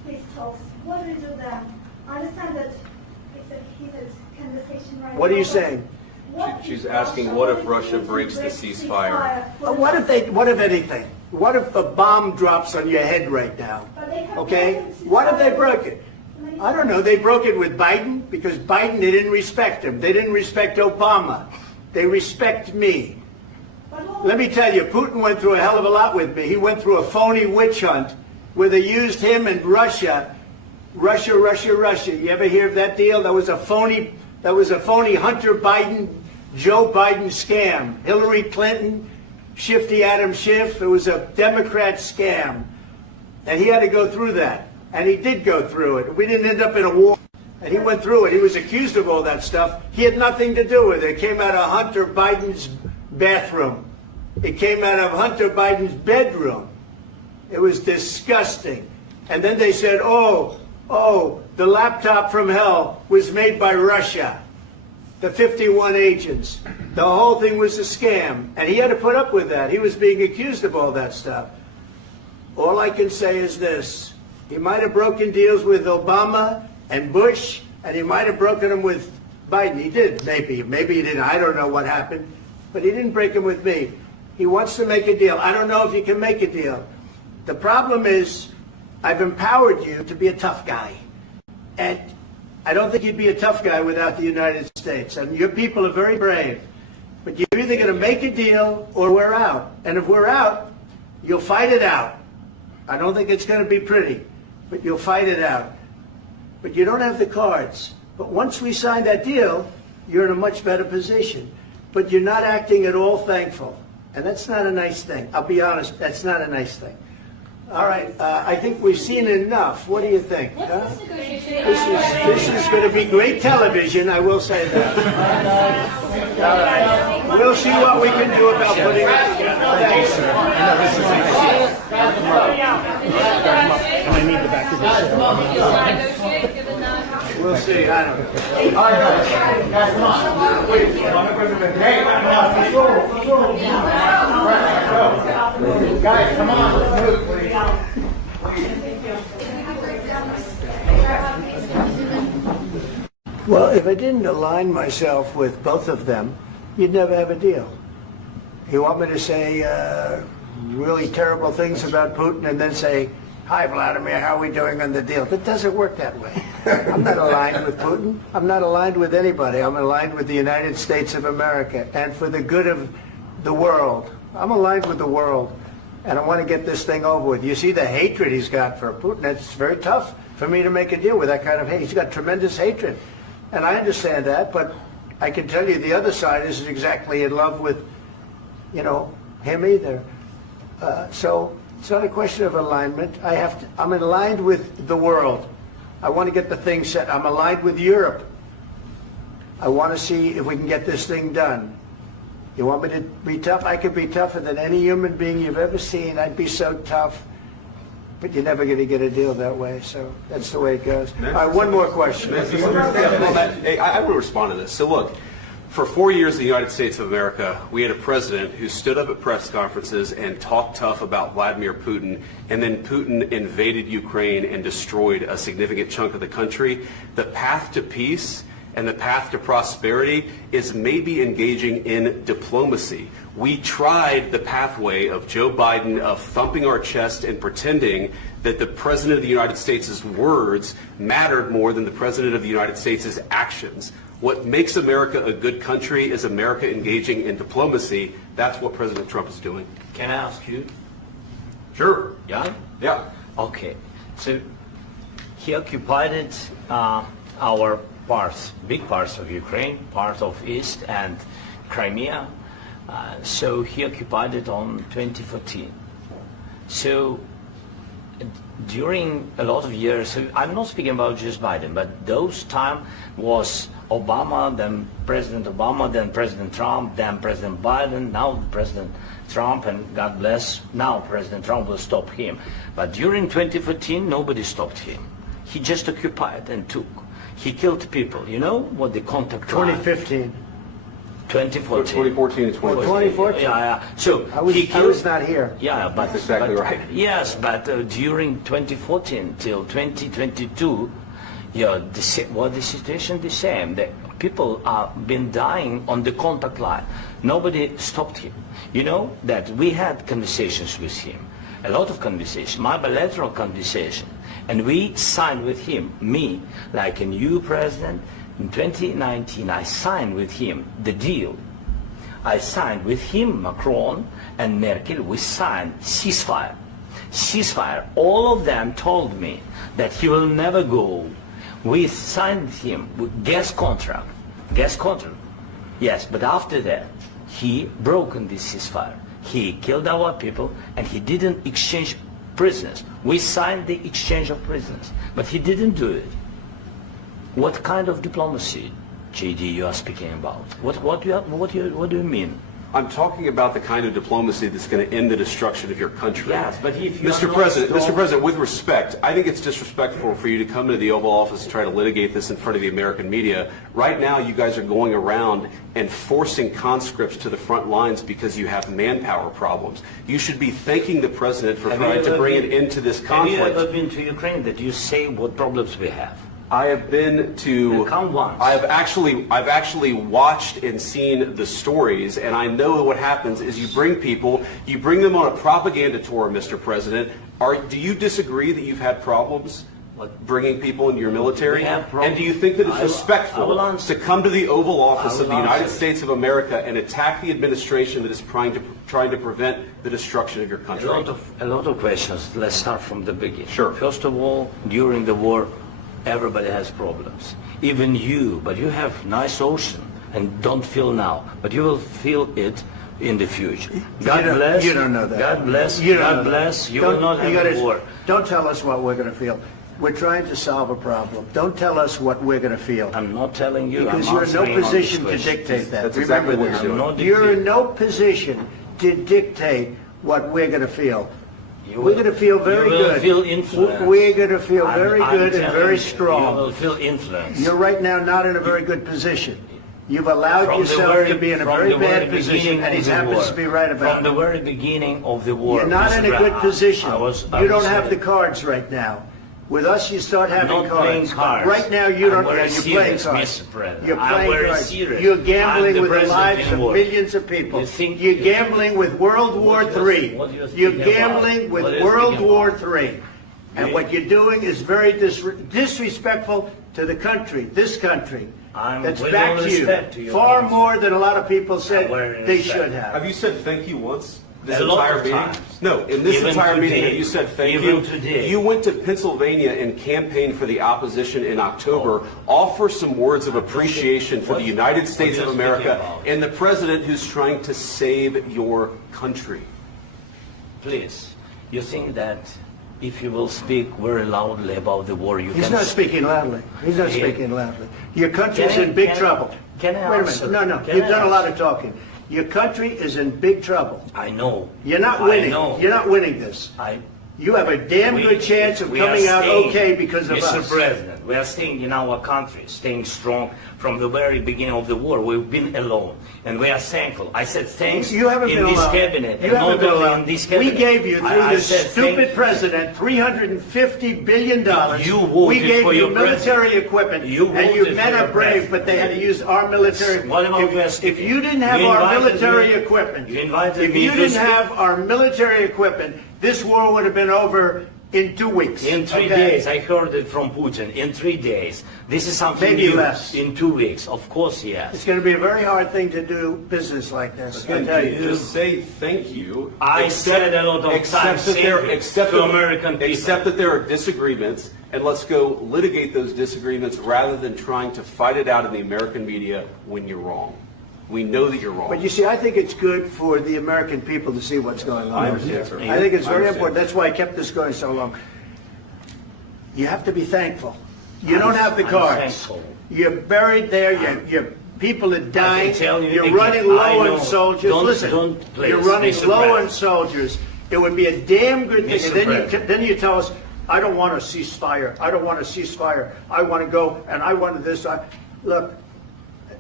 peace talks, what do you do then? I understand that it's a heated conversation right now. What are you saying? She's asking, what if Russia breaks the ceasefire? What if anything? What if a bomb drops on your head right now? Okay? What if they broke it? I don't know. They broke it with Biden because Biden, they didn't respect him. They didn't respect Obama. They respect me. Let me tell you, Putin went through a hell of a lot with me. He went through a phony witch hunt where they used him and Russia. Russia. You ever hear of that deal? That was a phony Hunter Biden, Joe Biden scam. Hillary Clinton, Shifty Adam Schiff. It was a Democrat scam. And he had to go through that. And he did go through it. We didn't end up in a war. And he went through it. He was accused of all that stuff. He had nothing to do with it. It came out of Hunter Biden's bathroom. It came out of Hunter Biden's bedroom. It was disgusting. And then they said, oh, the laptop from hell was made by Russia. The 51 agents. The whole thing was a scam. And he had to put up with that. He was being accused of all that stuff. All I can say is this. He might have broken deals with Obama and Bush, and he might have broken them with Biden. He did, maybe. Maybe he didn't. I don't know what happened. But he didn't break them with me. He wants to make a deal. I don't know if he can make a deal. The problem is, I've empowered you to be a tough guy. And I don't think you'd be a tough guy without the United States. And your people are very brave. But you're either going to make a deal or we're out. And if we're out, you'll fight it out. I don't think it's going to be pretty, but you'll fight it out. But you don't have the cards. But once we sign that deal, you're in a much better position. But you're not acting at all thankful. And that's not a nice thing. I'll be honest, that's not a nice thing. All right, I think we've seen enough. What do you think? Huh? This is going to be great television, I will say that. All right. We'll see what we can do about putting it together. Thanks, sir. And I need the back of this. We'll see. I don't know. All right, guys, come on. Wait, hey, guys, come on. Let's move, please. Well, if I didn't align myself with both of them, you'd never have a deal. You want me to say really terrible things about Putin and then say, hi, Vladimir, how are we doing on the deal? It doesn't work that way. I'm not aligned with Putin. I'm not aligned with anybody. I'm aligned with the United States of America and for the good of the world. I'm aligned with the world, and I want to get this thing over with. You see the hatred he's got for Putin. It's very tough for me to make a deal with that kind of hate. He's got tremendous hatred, and I understand that, but I can tell you the other side isn't exactly in love with, him either. So it's not a question of alignment. I'm aligned with the world. I want to get the thing set. I'm aligned with Europe. I want to see if we can get this thing done. You want me to be tough? I could be tougher than any human being you've ever seen. I'd be so tough. But you're never going to get a deal that way. So that's the way it goes. All right, one more question. I will respond to this. So look, for 4 years in the United States of America, we had a president who stood up at press conferences and talked tough about Vladimir Putin, and then Putin invaded Ukraine and destroyed a significant chunk of the country. The path to peace and the path to prosperity is maybe engaging in diplomacy. We tried the pathway of Joe Biden of thumping our chest and pretending that the President of the United States' words mattered more than the President of the United States' actions. What makes America a good country is America engaging in diplomacy. That's what President Trump is doing. Can I ask you? Sure. Yeah? Yeah. Okay. So he occupied our parts, big parts of Ukraine, part of East and Crimea. So he occupied it on 2014. So during a lot of years, so I'm not speaking about just Biden, but those time was Obama, then President Obama, then President Trump, then President Biden, now President Trump, and God bless, now President Trump will stop him. But during 2014, nobody stopped him. He just occupied and took. He killed people. You know what the contact line? 2015. 2014. 2014 and 2014. 2014. Yeah. So I was not here. Yeah, but That's exactly right. Yes, but during 2014 till 2022, the situation the same. That people are been dying on the contact line. Nobody stopped him. You know that we had conversations with him, a lot of conversations, my bilateral conversation, and we signed with him, me, like a new president. In 2019, I signed with him the deal. I signed with him, Macron and Merkel, we signed ceasefire. Ceasefire. All of them told me that he will never go. We signed him with gas contract. Gas contract. Yes, but after that, he broken this ceasefire. He killed our people and he didn't exchange prisoners. We signed the exchange of prisoners, but he didn't do it. What kind of diplomacy, JD, you are speaking about? What do you mean? I'm talking about the kind of diplomacy that's going to end the destruction of your country. Yes, but if you Mr. President, with respect, I think it's disrespectful for you to come into the Oval Office and try to litigate this in front of the American media. Right now, you guys are going around and forcing conscripts to the front lines because you have manpower problems. You should be thanking the President for trying to bring an end to this conflict. Have you ever been to Ukraine that you say what problems we have? I have been to. Come once. I've actually watched and seen the stories, and I know what happens is you bring them on a propaganda tour, Mr. President. Do you disagree that you've had problems bringing people into your military? We have problems. And do you think that it's respectful to come to the Oval Office of the United States of America and attack the administration that is trying to prevent the destruction of your country? A lot of questions. Let's start from the beginning. Sure. First of all, during the war, everybody has problems. Even you, but you have nice ocean and don't feel now, but you will feel it in the future. God bless. You don't know that. God bless. You God bless. You will not have a war. Don't tell us what we're going to feel. We're trying to solve a problem. Don't tell us what we're going to feel. I'm not telling you. Because I'm you're in no answering position all to these dictate that. That's Remember exactly what this. you're doing. You're in no position to dictate what we're going to feel. We're going to feel very you will good. Feel influence. We're going to feel very I'm good and telling very you, strong. You will feel influence. You're right now not in a very good position. You've allowed yourself to be in a very bad position, and he happens to be right about it. From the very beginning of the war. You're not in a good position. You don't have the cards right now. With us, you start having not playing cards. cards. Right now, you don't. I'm very You're playing serious, cards. Mr. President. You're I'm playing very cards. serious. You're gambling I'm with the president lives in of war. millions of people. You think- You're gambling with World War III. what you're You're speaking gambling about? with What you're World speaking War about? III. And what you're doing is very disrespectful to the country, this country. I'm That's with back all to respect to you. your Far country. more than a lot of people said very they respect. should have. Have you said thank you once? This A lot entire of meeting? times. No, in this Even entire meeting, today. have you said thank Even you? today. You went to Pennsylvania and campaigned for the opposition in October. Offer some words of appreciation for the United States of you're America speaking about. and the president who's trying to save your country. Please, you think that if you will speak very loudly about the war, you He's can... not speaking loudly. He's not Yeah. speaking loudly. Your country's Can I- in big can I- trouble. can I Wait a answer? minute. No. Can You've I done a lot answer? of talking. Your country is in big trouble. I know. You're not I winning. know. You're not winning this. You have a damn good chance of we are coming out staying, okay because of Mr. us. President, we are staying in our country, staying strong from the very beginning of the war. We've been alone, and we are thankful. I said thanks You haven't in been this alone. cabinet, You and haven't not been only alone. in this We cabinet. gave you, through I this said stupid thank- president, $350 billion. You voted we gave for you your military president. equipment, You and you voted men for are your brave, president. but they had to use our military. What about West? If you didn't have You our invited military me- equipment, you invited if me you to didn't speak. have our military equipment, this war would have been over in 2 weeks. In 3 okay? days, I heard it from Putin. In 3 days, this is something Maybe new. less. In 2 weeks, of course, yes. It's going to be a very hard thing to do business like this. I tell you. Just say thank you. I said a lot of times thank you to American people. Except that there are disagreements, and let's go litigate those disagreements rather than trying to fight it out in the American media when you're wrong. We know that you're wrong. But you see, I think it's good for the American people to see what's going on. I understand, sir. I think it's I very understand. important. That's why I kept this going so long. You have to be thankful. You don't have the I'm cards. thankful. You're buried there. Your people are dying. tell you You're again, running I low know. on soldiers. Don't- Listen, don't please, you're running Mr. low on President. soldiers. It would be a damn good thing. Mr. And then President. then you tell us, I don't want a ceasefire. I don't want a ceasefire. I want to go and I want this. Look,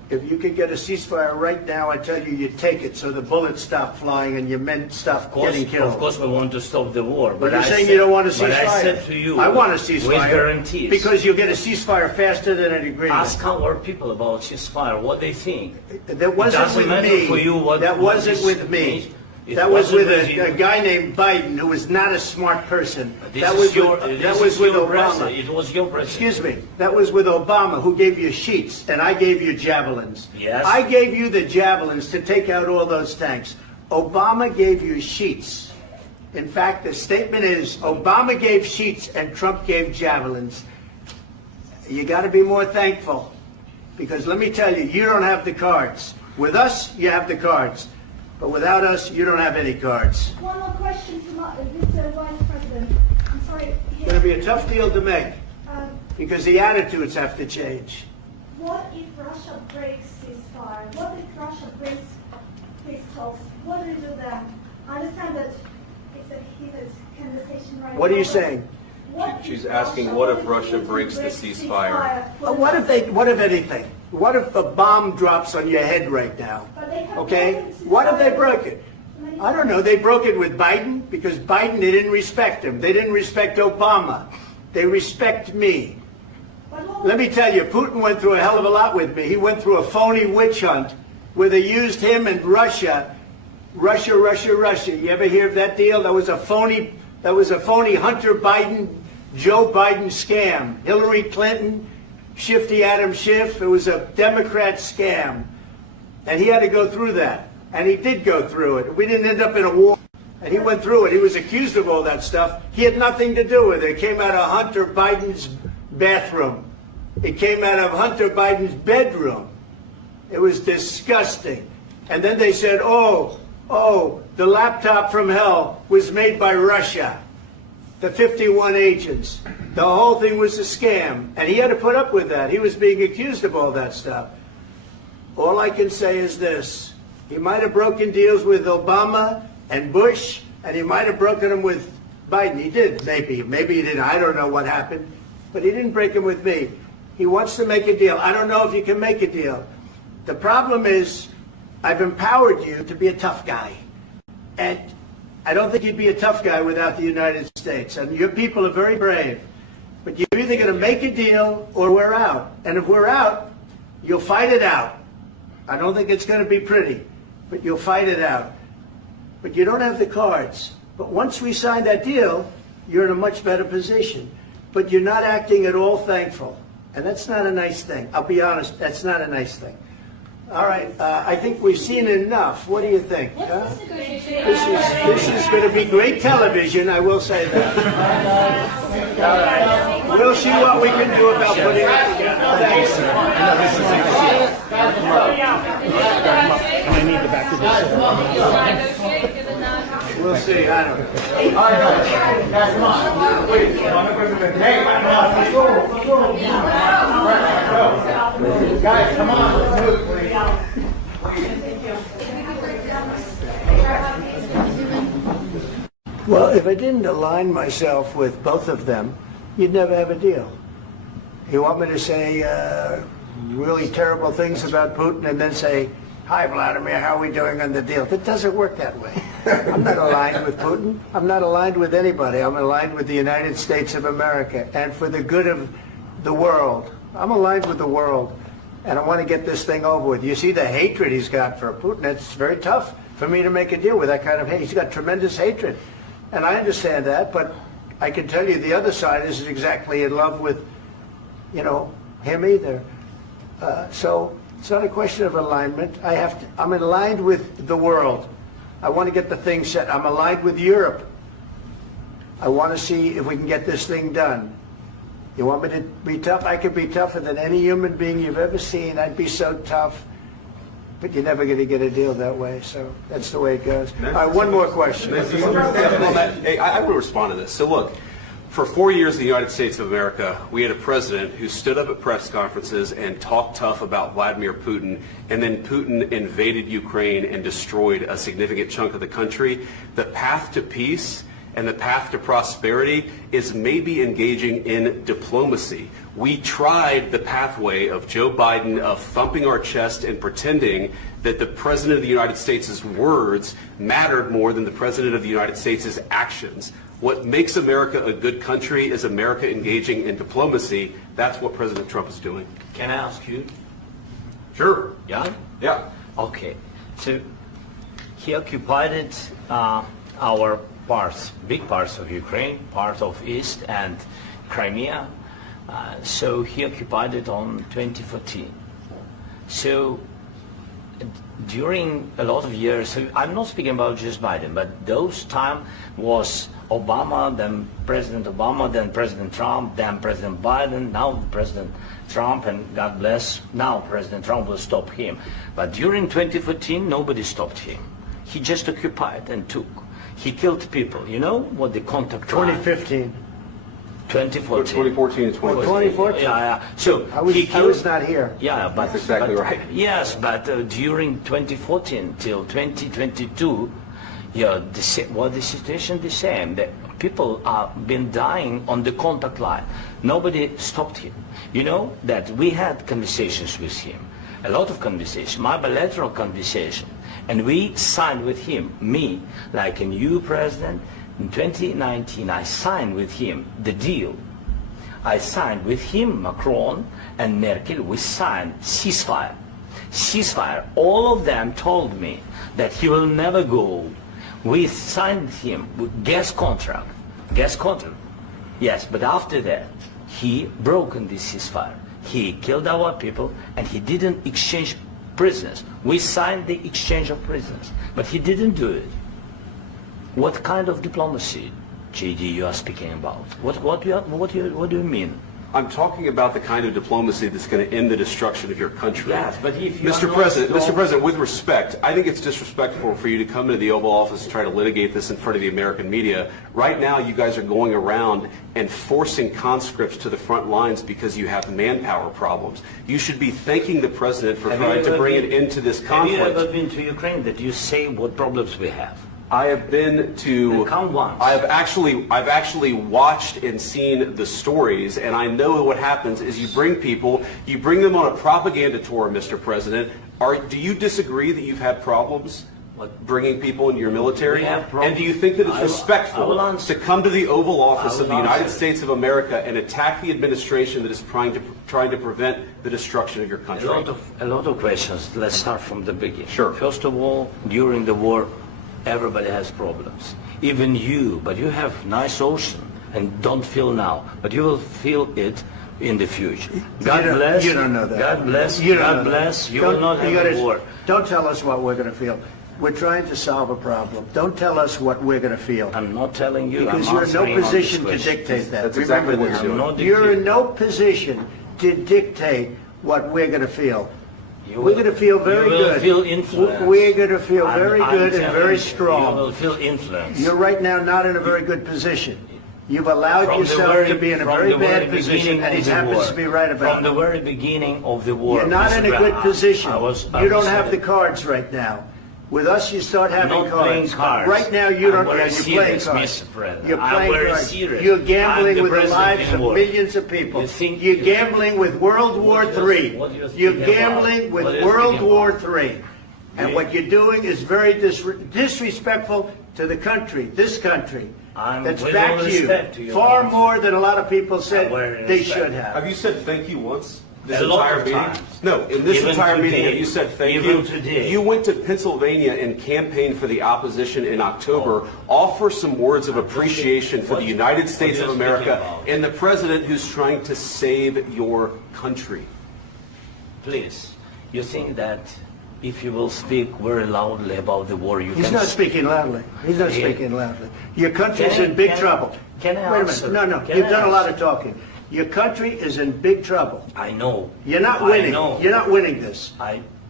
If you could get a ceasefire right now, I tell you, you take it so the bullets stop flying and your men stop getting killed. Of course we want to stop the war. But you're saying you don't want a ceasefire. But I said to you, I want a ceasefire. With guarantees. Because you'll get a ceasefire faster than an agreement. Ask our people about ceasefire, what they think. That wasn't with me. For you what, that wasn't with me. That was with a guy named Biden who was not a smart person. That was with Obama. It was your president. Excuse me. That was with Obama, who gave you sheets, and I gave you javelins. Yes. I gave you the javelins to take out all those tanks. Obama gave you sheets. In fact, the statement is Obama gave sheets and Trump gave javelins. You got to be more thankful, because let me tell you, you don't have the cards. With us, you have the cards. But without us, you don't have any cards. One more question to Mr. Vice President. I'm sorry. It's going to be a tough deal to make, because the attitudes have to change. What if Russia breaks ceasefire? What if Russia breaks peace talks? What do you do then? I understand that it's a heated conversation right now. What are you saying? She's asking, what if Russia breaks the ceasefire? What if anything? What if a bomb drops on your head right now? Okay? What if they broke it? I don't know. They broke it with Biden, because Biden, they didn't respect him. They didn't respect Obama. They respect me. Let me tell you, Putin went through a hell of a lot with me. He went through a phony witch hunt where they used him and Russia. Russia. You ever hear of that deal? That was a phony Hunter Biden, Joe Biden scam. Hillary Clinton, Shifty Adam Schiff. It was a Democrat scam. And he had to go through that. And he did go through it. We didn't end up in a war. And he went through it. He was accused of all that stuff. He had nothing to do with it. It came out of Hunter Biden's bathroom. It came out of Hunter Biden's bedroom. It was disgusting. And then they said, oh, the laptop from hell was made by Russia. The 51 agents. The whole thing was a scam. And he had to put up with that. He was being accused of all that stuff. All I can say is this. He might have broken deals with Obama and Bush, and he might have broken them with Biden. He did, maybe. Maybe he didn't. I don't know what happened. But he didn't break them with me. He wants to make a deal. I don't know if you can make a deal. The problem is, I've empowered you to be a tough guy. And I don't think you'd be a tough guy without the United States. And your people are very brave. But you're either going to make a deal or we're out. And if we're out, you'll fight it out. I don't think it's going to be pretty, but you'll fight it out. But you don't have the cards. But once we sign that deal, you're in a much better position. But you're not acting at all thankful. And that's not a nice thing. I'll be honest, that's not a nice thing. All right, I think we've seen enough. What do you think? This is going to be great television, I will say that. All right. We'll see what we can do about putting it together. Thanks. And I need the back of this. We'll see. I don't know. All right, guys, come on. Wait, hey, let's go. Guys, come on. Let's move, please. Well, if I didn't align myself with both of them, you'd never have a deal. You want me to say really terrible things about Putin and then say, hi, Vladimir, how are we doing on the deal? It doesn't work that way. I'm not aligned with Putin. I'm not aligned with anybody. I'm aligned with the United States of America and for the good of the world. I'm aligned with the world, and I want to get this thing over with. You see the hatred he's got for Putin. It's very tough for me to make a deal with that kind of hate. He's got tremendous hatred, and I understand that, but I can tell you the other side isn't exactly in love with, him either. So it's not a question of alignment. I'm aligned with the world. I want to get the thing set. I'm aligned with Europe. I want to see if we can get this thing done. You want me to be tough? I could be tougher than any human being you've ever seen. I'd be so tough. But you're never going to get a deal that way. So that's the way it goes. All right, one more question. Hey, I want to respond to this. So look, for 4 years in the United States of America, we had a president who stood up at press conferences and talked tough about Vladimir Putin, and then Putin invaded Ukraine and destroyed a significant chunk of the country. The path to peace and the path to prosperity is maybe engaging in diplomacy. We tried the pathway of Joe Biden of thumping our chest and pretending that the President of the United States' words mattered more than the President of the United States' actions. What makes America a good country is America engaging in diplomacy. That's what President Trump is doing. Can I ask you? Sure. Yeah? Yeah. Okay. So he occupied our parts, big parts of Ukraine, part of East and Crimea. So he occupied it on 2014. So during a lot of years, so I'm not speaking about just Biden, but those time was Obama, then President Obama, then President Trump, then President Biden, now President Trump, and God bless, now President Trump will stop him. But during 2014, nobody stopped him. He just occupied and took. He killed people. You know what the contact 2015. 2014 2014. and 2014. 2014? Yeah. So I was not here. Yeah, but That's exactly right. Yes, but during 2014 till 2022, yeah, the situation the same. The people have been dying on the contact line. Nobody stopped him. You know that we had conversations with him, a lot of conversations, my bilateral conversation, and we signed with him, me, like a new president. In 2019, I signed with him the deal. I signed with him, Macron and Merkel, we signed ceasefire. Ceasefire. All of them told me that he will never go. We signed him with gas contract. Gas contract. Yes, but after that, he broken this ceasefire. He killed our people and he didn't exchange prisoners. We signed the exchange of prisoners, but he didn't do it. What kind of diplomacy, JD, you are speaking about? What do you mean? I'm talking about the kind of diplomacy that's going to end the destruction of your country. Yes, but if you Mr. President, with respect, I think it's disrespectful for you to come into the Oval Office and try to litigate this in front of the American media. Right now, you guys are going around and forcing conscripts to the front lines because you have manpower problems. You should be thanking the President for trying to bring it into this conflict. Have you ever been to Ukraine that you say what problems we have? I have been to. Come once. I've actually watched and seen the stories, and I know what happens is you bring them on a propaganda tour, Mr. President. Do you disagree that you've had problems bringing people into your military? We have problems. And do you think that it's respectful to come to the Oval Office of the United States of America and attack the administration that is trying to prevent the destruction of your country? A lot of questions. Let's start from the beginning. Sure. First of all, during the war, everybody has problems. Even you, but you have nice ocean and don't feel now, but you will feel it in the future. God bless. You don't know that. God bless. You don't God know bless. that. You will not have a war. Don't tell us what we're going to feel. We're trying to solve a problem. Don't tell us what we're going to feel. I'm not telling you. Because I'm you're in no answering on position this to question. dictate that. That's exactly what you're Remember doing. this. You're in no position to dictate what we're going to feel. We're going to feel very you will good. Feel influence. We're going to feel very I'm good and telling very you, strong. You will feel influence. You're right now not in a very good position. You've allowed yourself to be in a very bad position, and he happens to be right about it. From the very beginning of the war. You're not in a good position. You don't have the cards right now. With us, you start having I'm not playing cards. Right now, you don't. I'm You're playing serious, cards. Mr. President. You're I'm playing very cards. serious. You're gambling I'm with the president lives in of war. millions of people. You think- You're gambling with World War What do you- III. what do you You're think gambling about? with What do you World think War about? III. And what you're doing is very disrespectful to the country, this country. That's with back all to you. respect to your Far country. more than a lot of people said Very they respect. should have. Have you said thank you once? This A lot entire of meeting? times. No, in this Even entire meeting, today. have you said thank Even you? today. You went to Pennsylvania and campaigned for the opposition in October. Offer some words of appreciation for the United States are of you America speaking about? and the president who's trying to save your country. Please, you think that if you will speak very loudly about the war, you He's can... not speaking loudly. He's not Yeah. speaking loudly. Your country's Can I- in big can I- trouble. can I Wait a answer? minute. No. Can You've I done a lot of answer? talking. Your country is in big trouble. I know. You're not I winning. know. You're not winning this.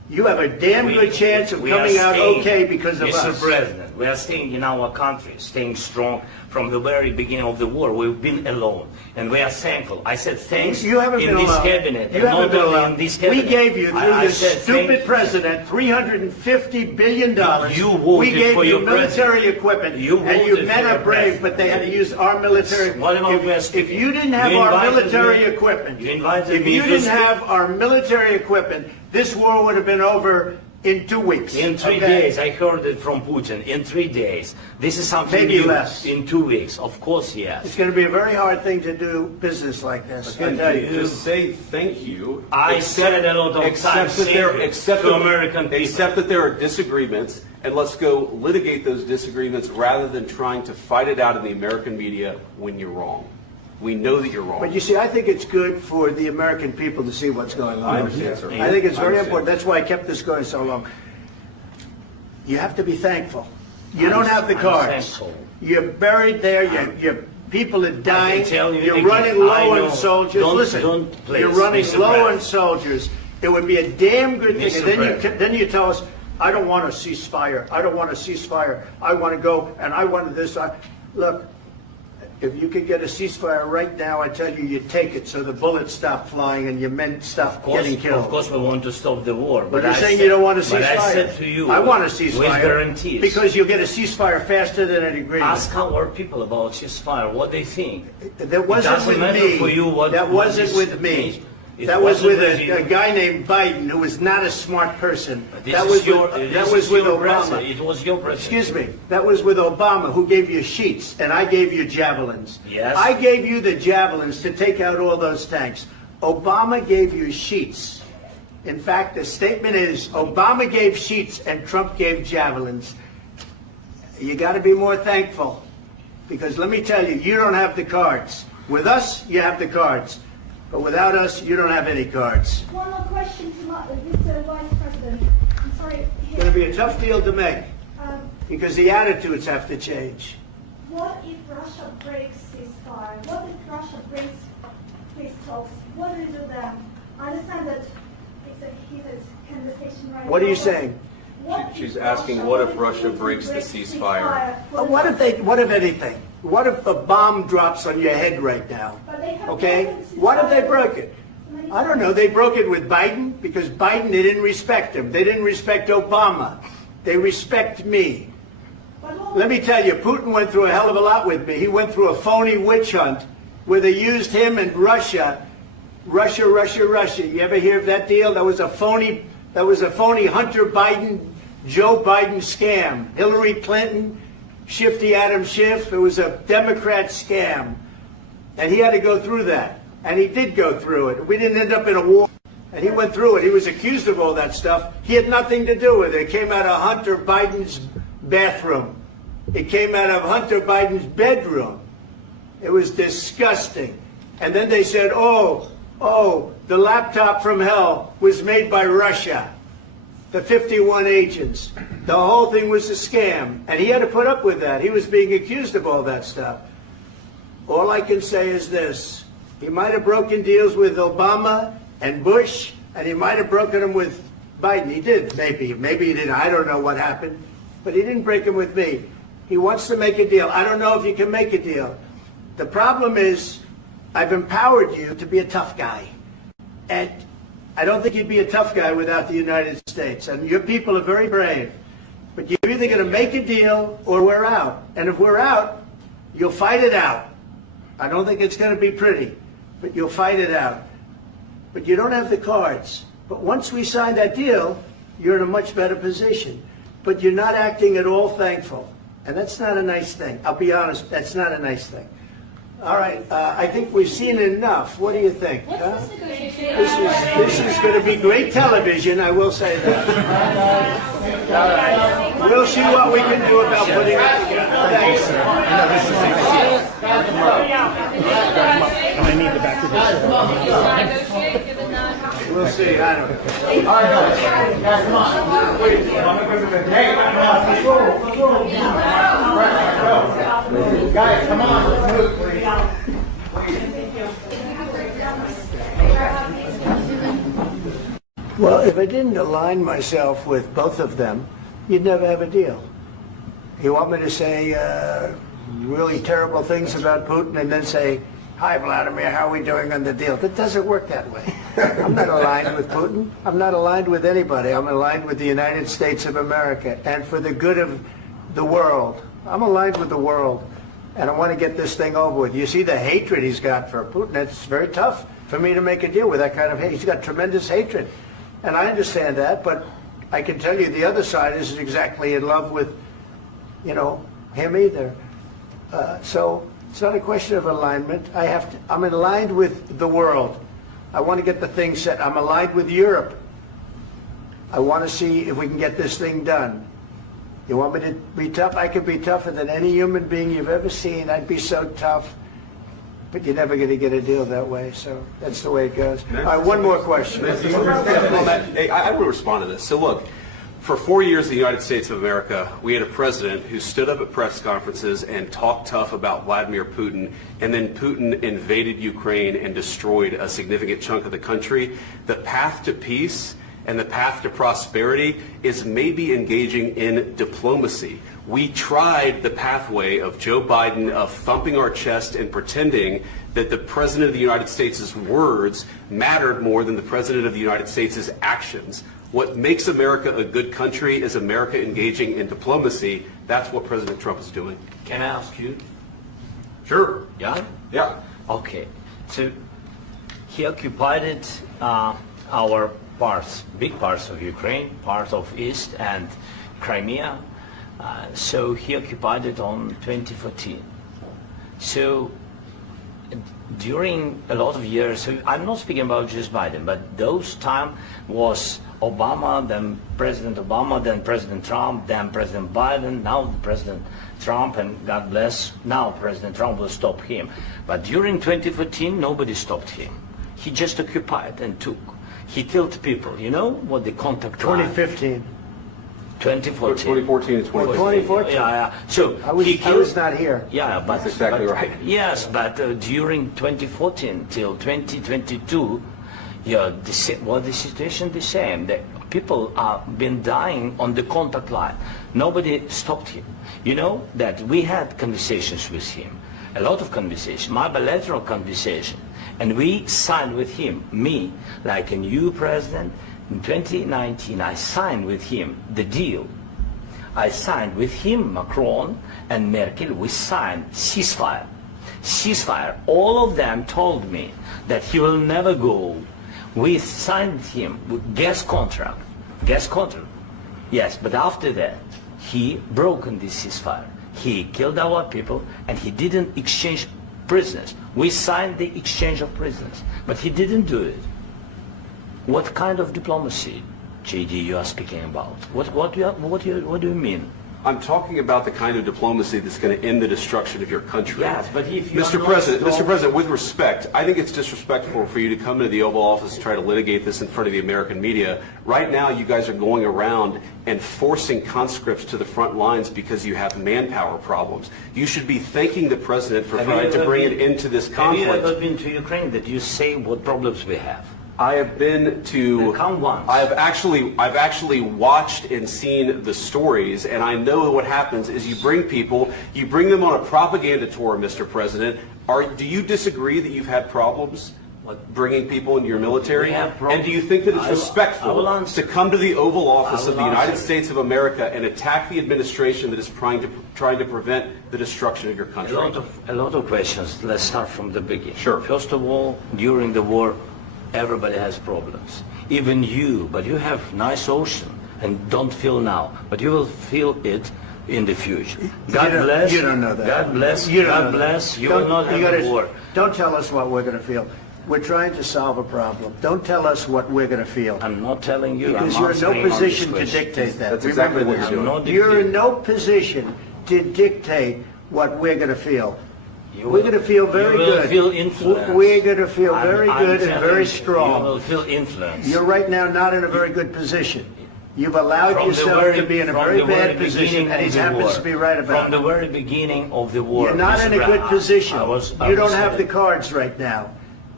you have a damn good chance of coming out okay because of us. Mr. President, we are staying in our country, staying strong from the very beginning of the war. We've been alone, and we are thankful. I said thanks you haven't in been this alone. cabinet. You haven't been alone. In this cabinet. We gave you, through I this said stupid president, $350 billion. You voted we gave for you your military president. equipment, You and you voted men for are your brave, president. but they had to use our military. What about West? If you didn't have You our invited military me. equipment, You invited if me you to didn't speak. have our military equipment, this war would have been over in 2 weeks. In 3 days, I heard it from Putin. In 3 days, this is something Maybe new. less. In 2 weeks, of course, yes. It's going to be a very hard thing to do business like this. I tell you. Just say thank you. I said a lot of times to American people. Except that there are disagreements, and let's go litigate those disagreements rather than trying to fight it out in the American media when you're wrong. We know that you're wrong. But you see, I think it's good for the American people to see what's going on. I understand, sir. I think it's I very understand. important. That's why I kept this going so long. You have to be thankful. You don't have the I'm cards. thankful. You're buried there. Your people are dying. tell you You're again, running I low know. on soldiers. Don't- Listen, don't please, you're running Mr. low on President. soldiers. It would be a damn good thing. Mr. And then you President. tell us, I don't want a ceasefire. I don't want a ceasefire. I want to go and I want this. Look, if you could get a ceasefire right now, I tell you, you take it so the bullets stop flying and your men stop getting killed. Of course, we want to stop the war. But you're I saying said- you don't want a ceasefire. But I said to you, I want a ceasefire. with guarantees. Because you'll get a ceasefire faster than an agreement. Ask our people about ceasefire, what they think. That wasn't doesn't with matter me. for you what- That what wasn't is- with me. It That was wasn't with with you. a guy named Biden, who was not a smart person. This That is was your, with, this that was is with your Obama. president. It was your president. Excuse me. That was with Obama, who gave you sheets, and I gave you javelins. Yes. I gave you the javelins to take out all those tanks. Obama gave you sheets. In fact, the statement is Obama gave sheets and Trump gave javelins. You got to be more thankful, because let me tell you, you don't have the cards. With us, you have the cards. But without us, you don't have any cards. One more question to Mr. Vice President. I'm sorry. It's going to be a tough deal to make, Um, because the attitudes have to change. What if Russia breaks ceasefire? What if Russia breaks peace talks? What do you do then? I understand that it's a heated conversation right now. What are you but saying? what She's if asking, what if Russia breaks the ceasefire? What if anything? What if a bomb drops on your head right now? But they have Okay? broken ceasefire What if they broke it? many I don't know. They broke it with Biden, because Biden, they didn't respect him. They didn't respect Obama. They respect me. But what- Let me tell you, Putin went through a hell of a lot with me. He went through a phony witch hunt where they used him and Russia. Russia. You ever hear of that deal? That was a phony Hunter Biden, Joe Biden scam. Hillary Clinton, Shifty Adam Schiff. It was a Democrat scam. And he had to go through that. And he did go through it. We didn't end up in a war. And he went through it. He was accused of all that stuff. He had nothing to do with it. It came out of Hunter Biden's bathroom. It came out of Hunter Biden's bedroom. It was disgusting. And then they said, oh, the laptop from hell was made by Russia. The 51 agents. The whole thing was a scam. And he had to put up with that. He was being accused of all that stuff. All I can say is this. He might have broken deals with Obama and Bush, and he might have broken them with Biden. He did, maybe. Maybe he didn't. I don't know what happened. But he didn't break them with me. He wants to make a deal. I don't know if he can make a deal. The problem is, I've empowered you to be a tough guy. And I don't think you'd be a tough guy without the United States. And your people are very brave. But you're either going to make a deal or we're out. And if we're out, you'll fight it out. I don't think it's going to be pretty, but you'll fight it out. But you don't have the cards. But once we sign that deal, you're in a much better position. But you're not acting at all thankful. And that's not a nice thing. I'll be honest, that's not a nice thing. All right, I think we've seen enough. What do you think? Huh? This is going to be great television, I will say that. All right. We'll see what we can do about putting it together. Thanks, sir. And I need the back of this. We'll see. I don't know. All right, guys, come on. Wait, hey, let's go. Guys, come on, let's move, please. Well, if I didn't align myself with both of them, you'd never have a deal. You want me to say really terrible things about Putin and then say, "Hi, Vladimir, how are we doing on the deal?" That doesn't work that way. I'm not aligned with Putin. I'm not aligned with anybody. I'm aligned with the United States of America. And for the good of the world, I'm aligned with the world. And I want to get this thing over with. You see the hatred he's got for Putin. It's very tough for me to make a deal with that kind of hate. He's got tremendous hatred. And I understand that, but I can tell you the other side isn't exactly in love with, him either. So it's not a question of alignment. I'm aligned with the world. I want to get the thing set. I'm aligned with Europe. I want to see if we can get this thing done. You want me to be tough? I could be tougher than any human being you've ever seen. I'd be so tough. But you're never going to get a deal that way, so that's the way it goes. All right, one more question. Hey, I want to respond to this. So look, for 4 years in the United States of America, we had a president who stood up at press conferences and talked tough about Vladimir Putin, and then Putin invaded Ukraine and destroyed a significant chunk of the country. The path to peace and the path to prosperity is maybe engaging in diplomacy. We tried the pathway of Joe Biden of thumping our chest and pretending that the President of the United States' words mattered more than the President of the United States' actions. What makes America a good country is America engaging in diplomacy. That's what President Trump is doing. Can I ask you? Sure. Yeah? Yeah. Okay. So he occupied our parts, big parts of Ukraine, part of East and Crimea. So he occupied it on 2014. So during a lot of years, so I'm not speaking about just Biden, but those time was Obama, then President Obama, then President Trump, then President Biden, now President Trump, and God bless, now President Trump will stop him. But during 2014, nobody stopped him. He just occupied and took. He killed people. You know what the contact line? 2015. 2014 2014. and 2014. 2014. Yeah. So I was not here. Yeah, but That's exactly right. Yes, but during 2014 till 2022, the situation the same. The people have been dying on the contact line. Nobody stopped him. You know that we had conversations with him, a lot of conversation, my bilateral conversation, and we signed with him, me, like a new president. In 2019, I signed with him the deal. I signed with him, Macron and Merkel, we signed ceasefire. Ceasefire. All of them told me that he will never go. We signed with him with gas contract. Gas contract. Yes, but after that, he broken this ceasefire. He killed our people and he didn't exchange prisoners. We signed the exchange of prisoners, but he didn't do it. What kind of diplomacy, JD, you are speaking about? What do you mean? I'm talking about the kind of diplomacy that's going to end the destruction of your country. Yes, but if you Mr. President, with respect, I think it's disrespectful for you to come into the Oval Office and try to litigate this in front of the American media. Right now, you guys are going around and forcing conscripts to the front lines because you have manpower problems. You should be thanking the President for trying to bring it into this conflict. Have you ever been to Ukraine that you say what problems we have? I have been to. Come once. I've actually watched and seen the stories, and I know what happens is you bring them on a propaganda tour, Mr. President. Do you disagree that you've had problems bringing people into your military? And do you think that it's respectful to come to the Oval Office of the United States of America and attack the administration that is trying to prevent the destruction of your country? A lot of questions. Let's start from the beginning. Sure. First of all, during the war, everybody has problems. Even you, but you have nice ocean and don't feel now, but you will feel it in the future. God bless. You don't know that. God bless. You God bless. You will not have a war. Don't tell us what we're going to feel. We're trying to solve a problem. Don't tell us what we're going to feel. I'm not telling you. Because I'm you're in no answering on position this to question. dictate that. That's exactly what you're doing. You're in no position to dictate what we're going to feel. We're going to feel very good. You will feel influence. We're going to feel very good and very strong. You will feel influence. You're right now not in a very good position. You've allowed yourself to be in a very bad position, and he happens to be right about it. From the very beginning of the war. You're not in a good position. You don't have the cards right now.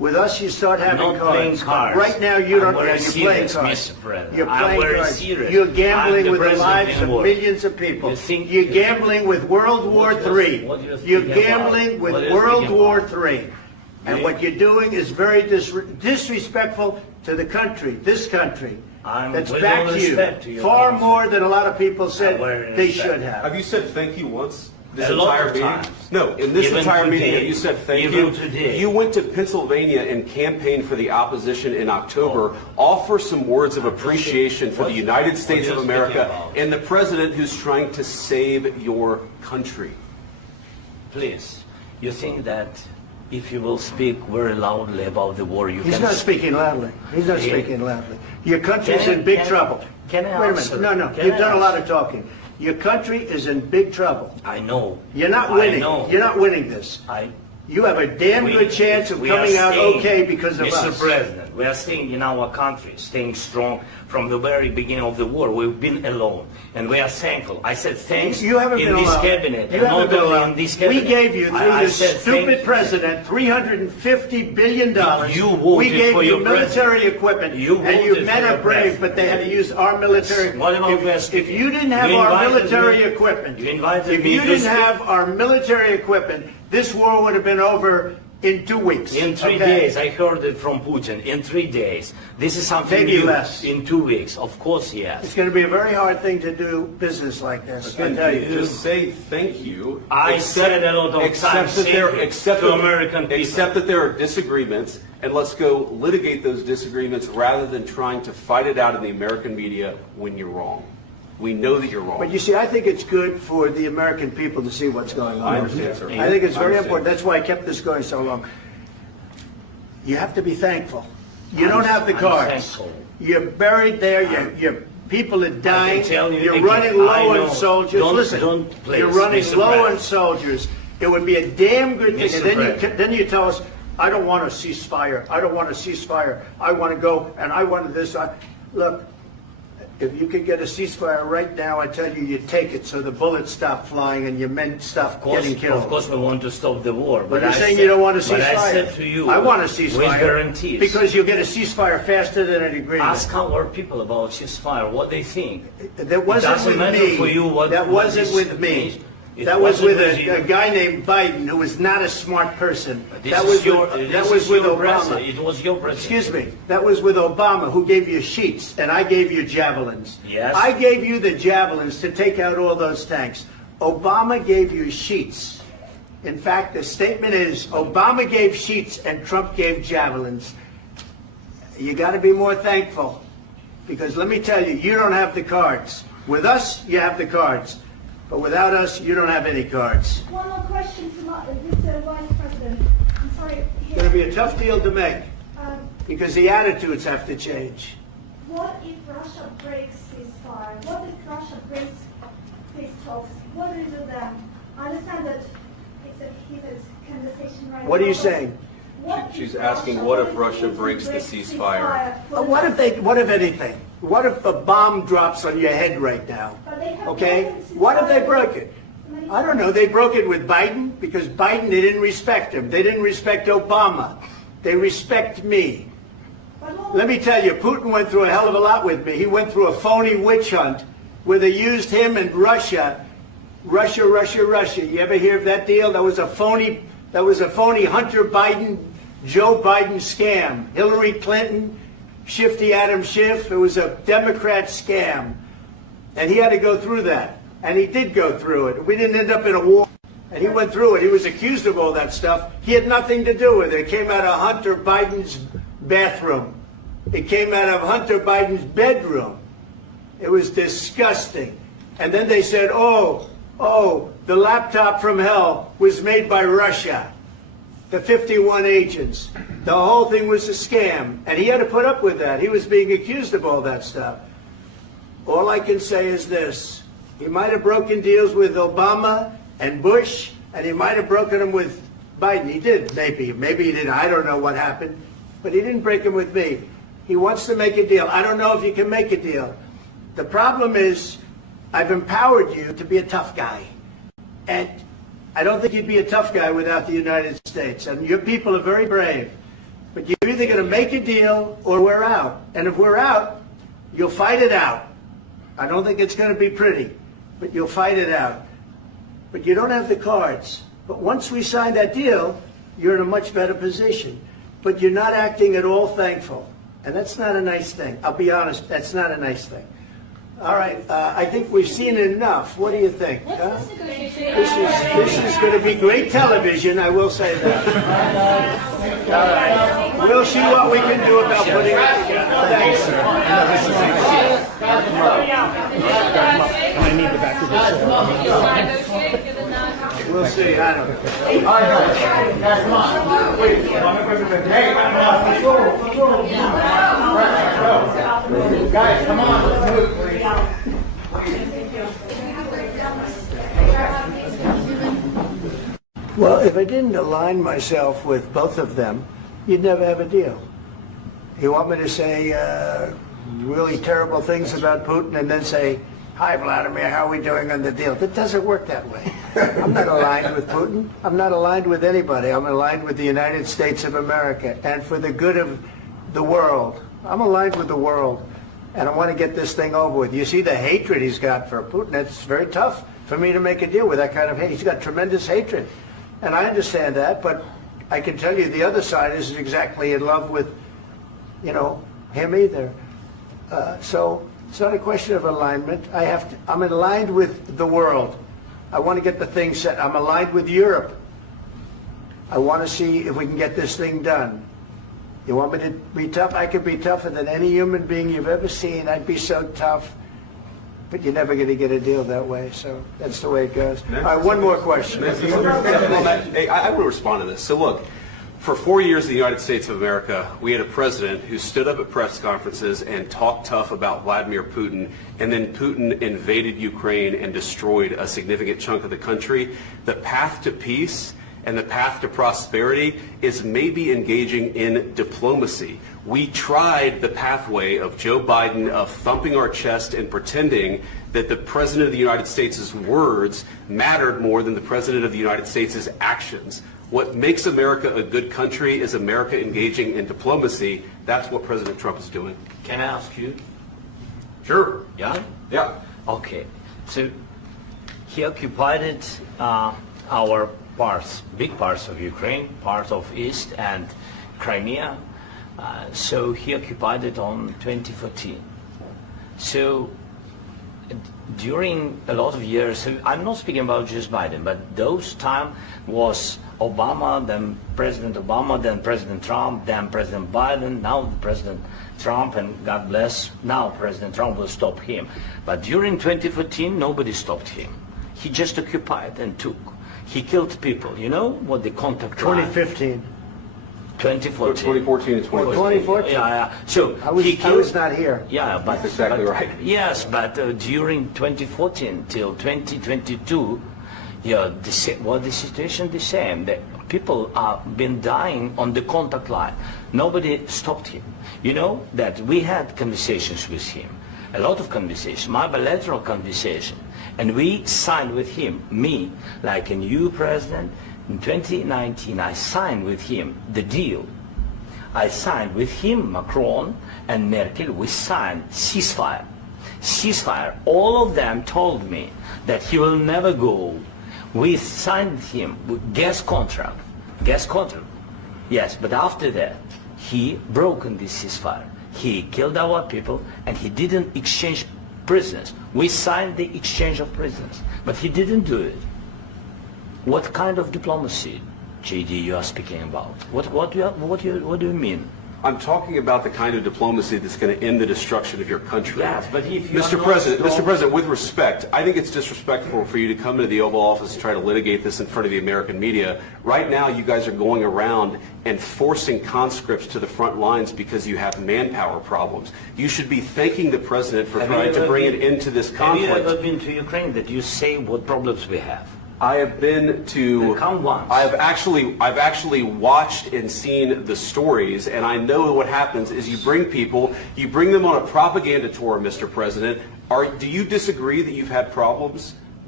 With us, you start having I'm not playing cards. Right now, you don't. You're playing cards. cards. Mr. President. You're I'm playing very cards. serious. You're gambling I'm with the lives of president millions of people. You You're gambling with World War III. You're gambling with World War III. And what you're doing is very disrespectful to the country, this country. That's backed you far more than a lot of people said they should have. Have you said thank you once? This A lot entire of meeting? times. No, in this Even entire today. meeting, you said thank Even you. today. You went to Pennsylvania and campaigned for the opposition in October. Offer some words of appreciation for the United States of America and the president who's trying to save your country. Please, you think that if you will speak very loudly about the war, you He's can... not speaking loudly. He's not speaking loudly. Your country's in big trouble. Can I Wait a answer? minute. No, Can you've I done a lot answer? of talking. Your country is in big trouble. I know. You're not winning. I know. You're not winning this. You have a damn good chance of coming out okay because of us. Mr. President, we are staying in our country, staying strong from the very beginning of the war. We've been alone, and we are thankful. I said thanks You haven't in been this alone. cabinet, You and haven't not been only alone. in this cabinet. We gave you, through I this said stupid president, $350 billion. You voted we gave for you your military equipment, You and you voted men for are your brave, president. but they had to use our military. What about If you didn't have You our invited military me- equipment, you invited if me you to didn't speak- have our military equipment, this war would have been over in 2 weeks. In 3 okay? days, I heard it from Putin. In 3 days, this is something Maybe new. less. In 2 weeks, of course, yes. It's going to be a very hard thing to do business like this. I tell you. Just say thank you. I said a lot of times that there, thank you except to that- American people. Except that there are disagreements, and let's go litigate those disagreements rather than trying to fight it out in the American media when you're wrong. We know that you're wrong. But you see, I think it's good for the American people to see what's going on. I understand, sir. I think it's very I understand. important. That's why I kept this going so long. You have to be thankful. You don't have the I'm cards. thankful. You're buried there. Your people are dying. tell you You're again, running I low know. on soldiers. Don't- Listen, don't please, you're running Mr. low on President. soldiers. It would be a damn good thing. Mr. And then President. then you tell us, I don't want a ceasefire. I don't want a ceasefire. I want to go and I want this. Look, if you could get a ceasefire right now, I tell you, you take it so the bullets stop flying and your men stop getting killed. Of course, we want to stop the war. But you're I saying said- you don't want a ceasefire. But I said to you, I want a with ceasefire. guarantees. Because you'll get a ceasefire faster than an agreement. Ask our people about ceasefire, what they think. That wasn't doesn't with matter me. for you what- That what wasn't this with me. means. It That was wasn't with with you. a guy named Biden, who was not a smart person. This That is was your, with, this that was is with your Obama. president. It was your president. Excuse me. That was with Obama, who gave you sheets, and I gave you javelins. Yes. I gave you the javelins to take out all those tanks. Obama gave you sheets. In fact, the statement is Obama gave sheets and Trump gave javelins. You got to be more thankful, because let me tell you, you don't have the cards. With us, you have the cards. But without us, you don't have any cards. One more question to Mr. Vice President. I'm sorry. It's going to be a tough deal to make, Um, because the attitudes have to change. What if Russia breaks ceasefire? What if Russia breaks peace talks? What do you do then? I understand that it's a heated conversation right now. What are you but saying? what if She's asking, what if Russia Putin breaks the ceasefire? What if anything? What if a bomb drops on your head right now? But they have Okay? broken the What if they ceasefire broke it? many I don't know. They broke it with Biden, because Biden, they didn't respect him. They didn't respect Obama. They respect me. But what- Let me tell you, Putin went through a hell of a lot with me. He went through a phony witch hunt where they used him and Russia. Russia. You ever hear of that deal? That was a phony Hunter Biden, Joe Biden scam. Hillary Clinton, Shifty Adam Schiff. It was a Democrat scam. And he had to go through that. And he did go through it. We didn't end up in a war. And he went through it. He was accused of all that stuff. He had nothing to do with it. It came out of Hunter Biden's bathroom. It came out of Hunter Biden's bedroom. It was disgusting. And then they said, oh, the laptop from hell was made by Russia. The 51 agents. The whole thing was a scam. And he had to put up with that. He was being accused of all that stuff. All I can say is this. He might have broken deals with Obama and Bush, and he might have broken them with Biden. He did, maybe. Maybe he didn't. I don't know what happened. But he didn't break them with me. He wants to make a deal. I don't know if you can make a deal. The problem is, I've empowered you to be a tough guy. And I don't think you'd be a tough guy without the United States. And your people are very brave. But either going to make a deal or we're out. And if we're out, you'll fight it out. I don't think it's going to be pretty, but you'll fight it out. But you don't have the cards. But once we sign that deal, you're in a much better position. But you're not acting at all thankful. And that's not a nice thing. I'll be honest, that's not a nice thing. All right, I think we've seen enough. What do you think? Huh? This is going to be great television, I will say that. All right, we'll see what we can do about putting it together. Thanks, sir. And I need the back of this. We'll see, I don't know. Guys, come on. Wait, hey, let's go. Guys, come on, let's move. Well, if I didn't align myself with both of them, you'd never have a deal. You want me to say really terrible things about Putin and then say, "Hi, Vladimir, how are we doing on the deal?" That doesn't work that way. I'm not aligned with Putin. I'm not aligned with anybody. I'm aligned with the United States of America and for the good of the world. I'm aligned with the world, and I want to get this thing over with. You see the hatred he's got for Putin. It's very tough for me to make a deal with that kind of hate. He's got tremendous hatred, and I understand that, but I can tell you the other side isn't exactly in love with, him either. So it's not a question of alignment. I'm aligned with the world. I want to get the thing set. I'm aligned with Europe. I want to see if we can get this thing done. You want me to be tough? I could be tougher than any human being you've ever seen. I'd be so tough. But you're never going to get a deal that way. So that's the way it goes. All right, one more question. Hey, I want to respond to this. So look, for 4 years in the United States of America, we had a president who stood up at press conferences and talked tough about Vladimir Putin, and then Putin invaded Ukraine and destroyed a significant chunk of the country. The path to peace and the path to prosperity is maybe engaging in diplomacy. We tried the pathway of Joe Biden of thumping our chest and pretending that the President of the United States' words mattered more than the President of the United States' actions. What makes America a good country is America engaging in diplomacy. That's what President Trump is doing. Can I ask you? Sure. Yeah? Yeah. Okay. So he occupied our parts, big parts of Ukraine, parts of East and Crimea. So he occupied it on 2014. So during a lot of years, so I'm not speaking about just Biden, but those time was Obama, then President Obama, then President Trump, then President Biden, now President Trump, and God bless, now President Trump will stop him. But during 2014, nobody stopped him. He just occupied and took. He killed people. You know what the contact 2015. 2014 2014. and 2014. 2014. Yeah. So I was not here. Yeah, but That's exactly right. Yes, but during 2014 till 2022, the situation the same. That people have been dying on the contact line. Nobody stopped him. You know that we had conversations with him, a lot of conversations, my bilateral conversation, and we signed with him, me, like a new president. In 2019, I signed with him the deal. I signed with him, Macron and Merkel, we signed ceasefire. Ceasefire. All of them told me that he will never go. We signed him with gas contract. Gas contract. Yes, but after that, he broken this ceasefire. He killed our people and he didn't exchange prisoners. We signed the exchange of prisoners, but he didn't do it. What kind of diplomacy, JD, you are speaking about? What do you mean? I'm talking about the kind of diplomacy that's going to end the destruction of your country. Yes, but if you Mr. President, with respect, I think it's disrespectful for you to come into the Oval Office and try to litigate this in front of the American media. Right now, you guys are going around and forcing conscripts to the front lines because you have manpower problems. You should be thanking the President for trying to bring it into this conflict. Have you ever been to Ukraine that you say what problems we have? I have been to. Come once. I've actually watched and seen the stories, and I know what happens is you bring them on a propaganda tour, Mr. President. Do you disagree that you've had problems?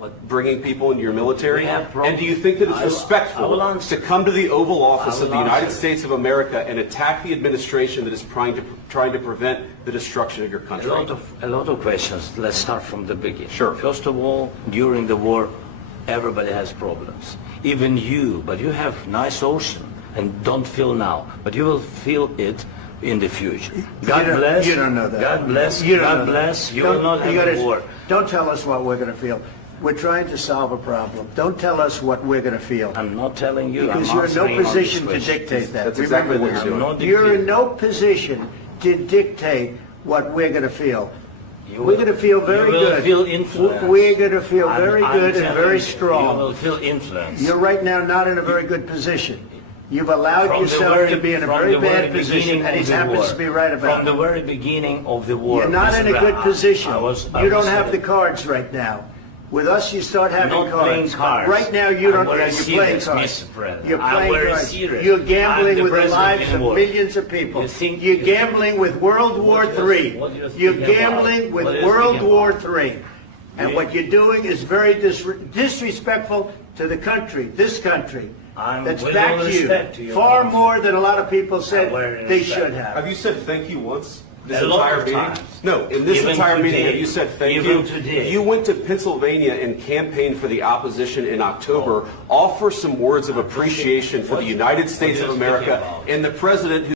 bringing people into your military? We have problems. And do you think that it's I will respectful answer. to come to the Oval Office I of will the United answer. States of America and attack the administration that is trying to prevent the destruction of your country? A lot of questions. Let's start from the beginning. Sure. First of all, during the war, everybody has problems. Even you, but you have nice ocean and don't feel now, but you will feel it in the future. God bless. You don't know that. God bless. You don't God know bless. that. You will not have a war. Don't tell us what we're going to feel. We're trying to solve a problem. Don't tell us what we're going to feel. I'm not telling you. Because I'm you're in no answering on position this to question. dictate that. That's exactly Remember what this. you're doing. I'm not You're in dictating. no position to dictate what we're going to feel. You We're will- going to feel very you will good. feel influenced. We're going to feel I'm- very I'm good and telling very you, strong. You will feel influence. You're right now not in a very good position. You've allowed From the yourself very- to be in a from very the very bad position, beginning and he of the happens war. to be right about From the it. very beginning of the war. You're not in a Mr. good Brown, position. I was have the cards right now. With us, you start having not playing cards. cards. Right now, you I'm don't. very You're playing serious, cards. Mr. President. You're I'm playing very cards. serious. You're I'm gambling the with the president lives in of war. millions of people. You think- You're gambling with World War What do you- III. what do you think You're about? gambling with What do you World think War about? III. And what you're doing is very disrespectful to the country, this country. I'm That's with back all to respect to you. your Far country. more than a lot of people said very they respect. should have. Have you said thank you once? This A lot entire of meeting? times. No, in this Even entire meeting, today. have you said thank Even you? today. You went to Pennsylvania and campaigned for the opposition in October. Offer some words of appreciation for the United States What of are you speaking America about? and the president who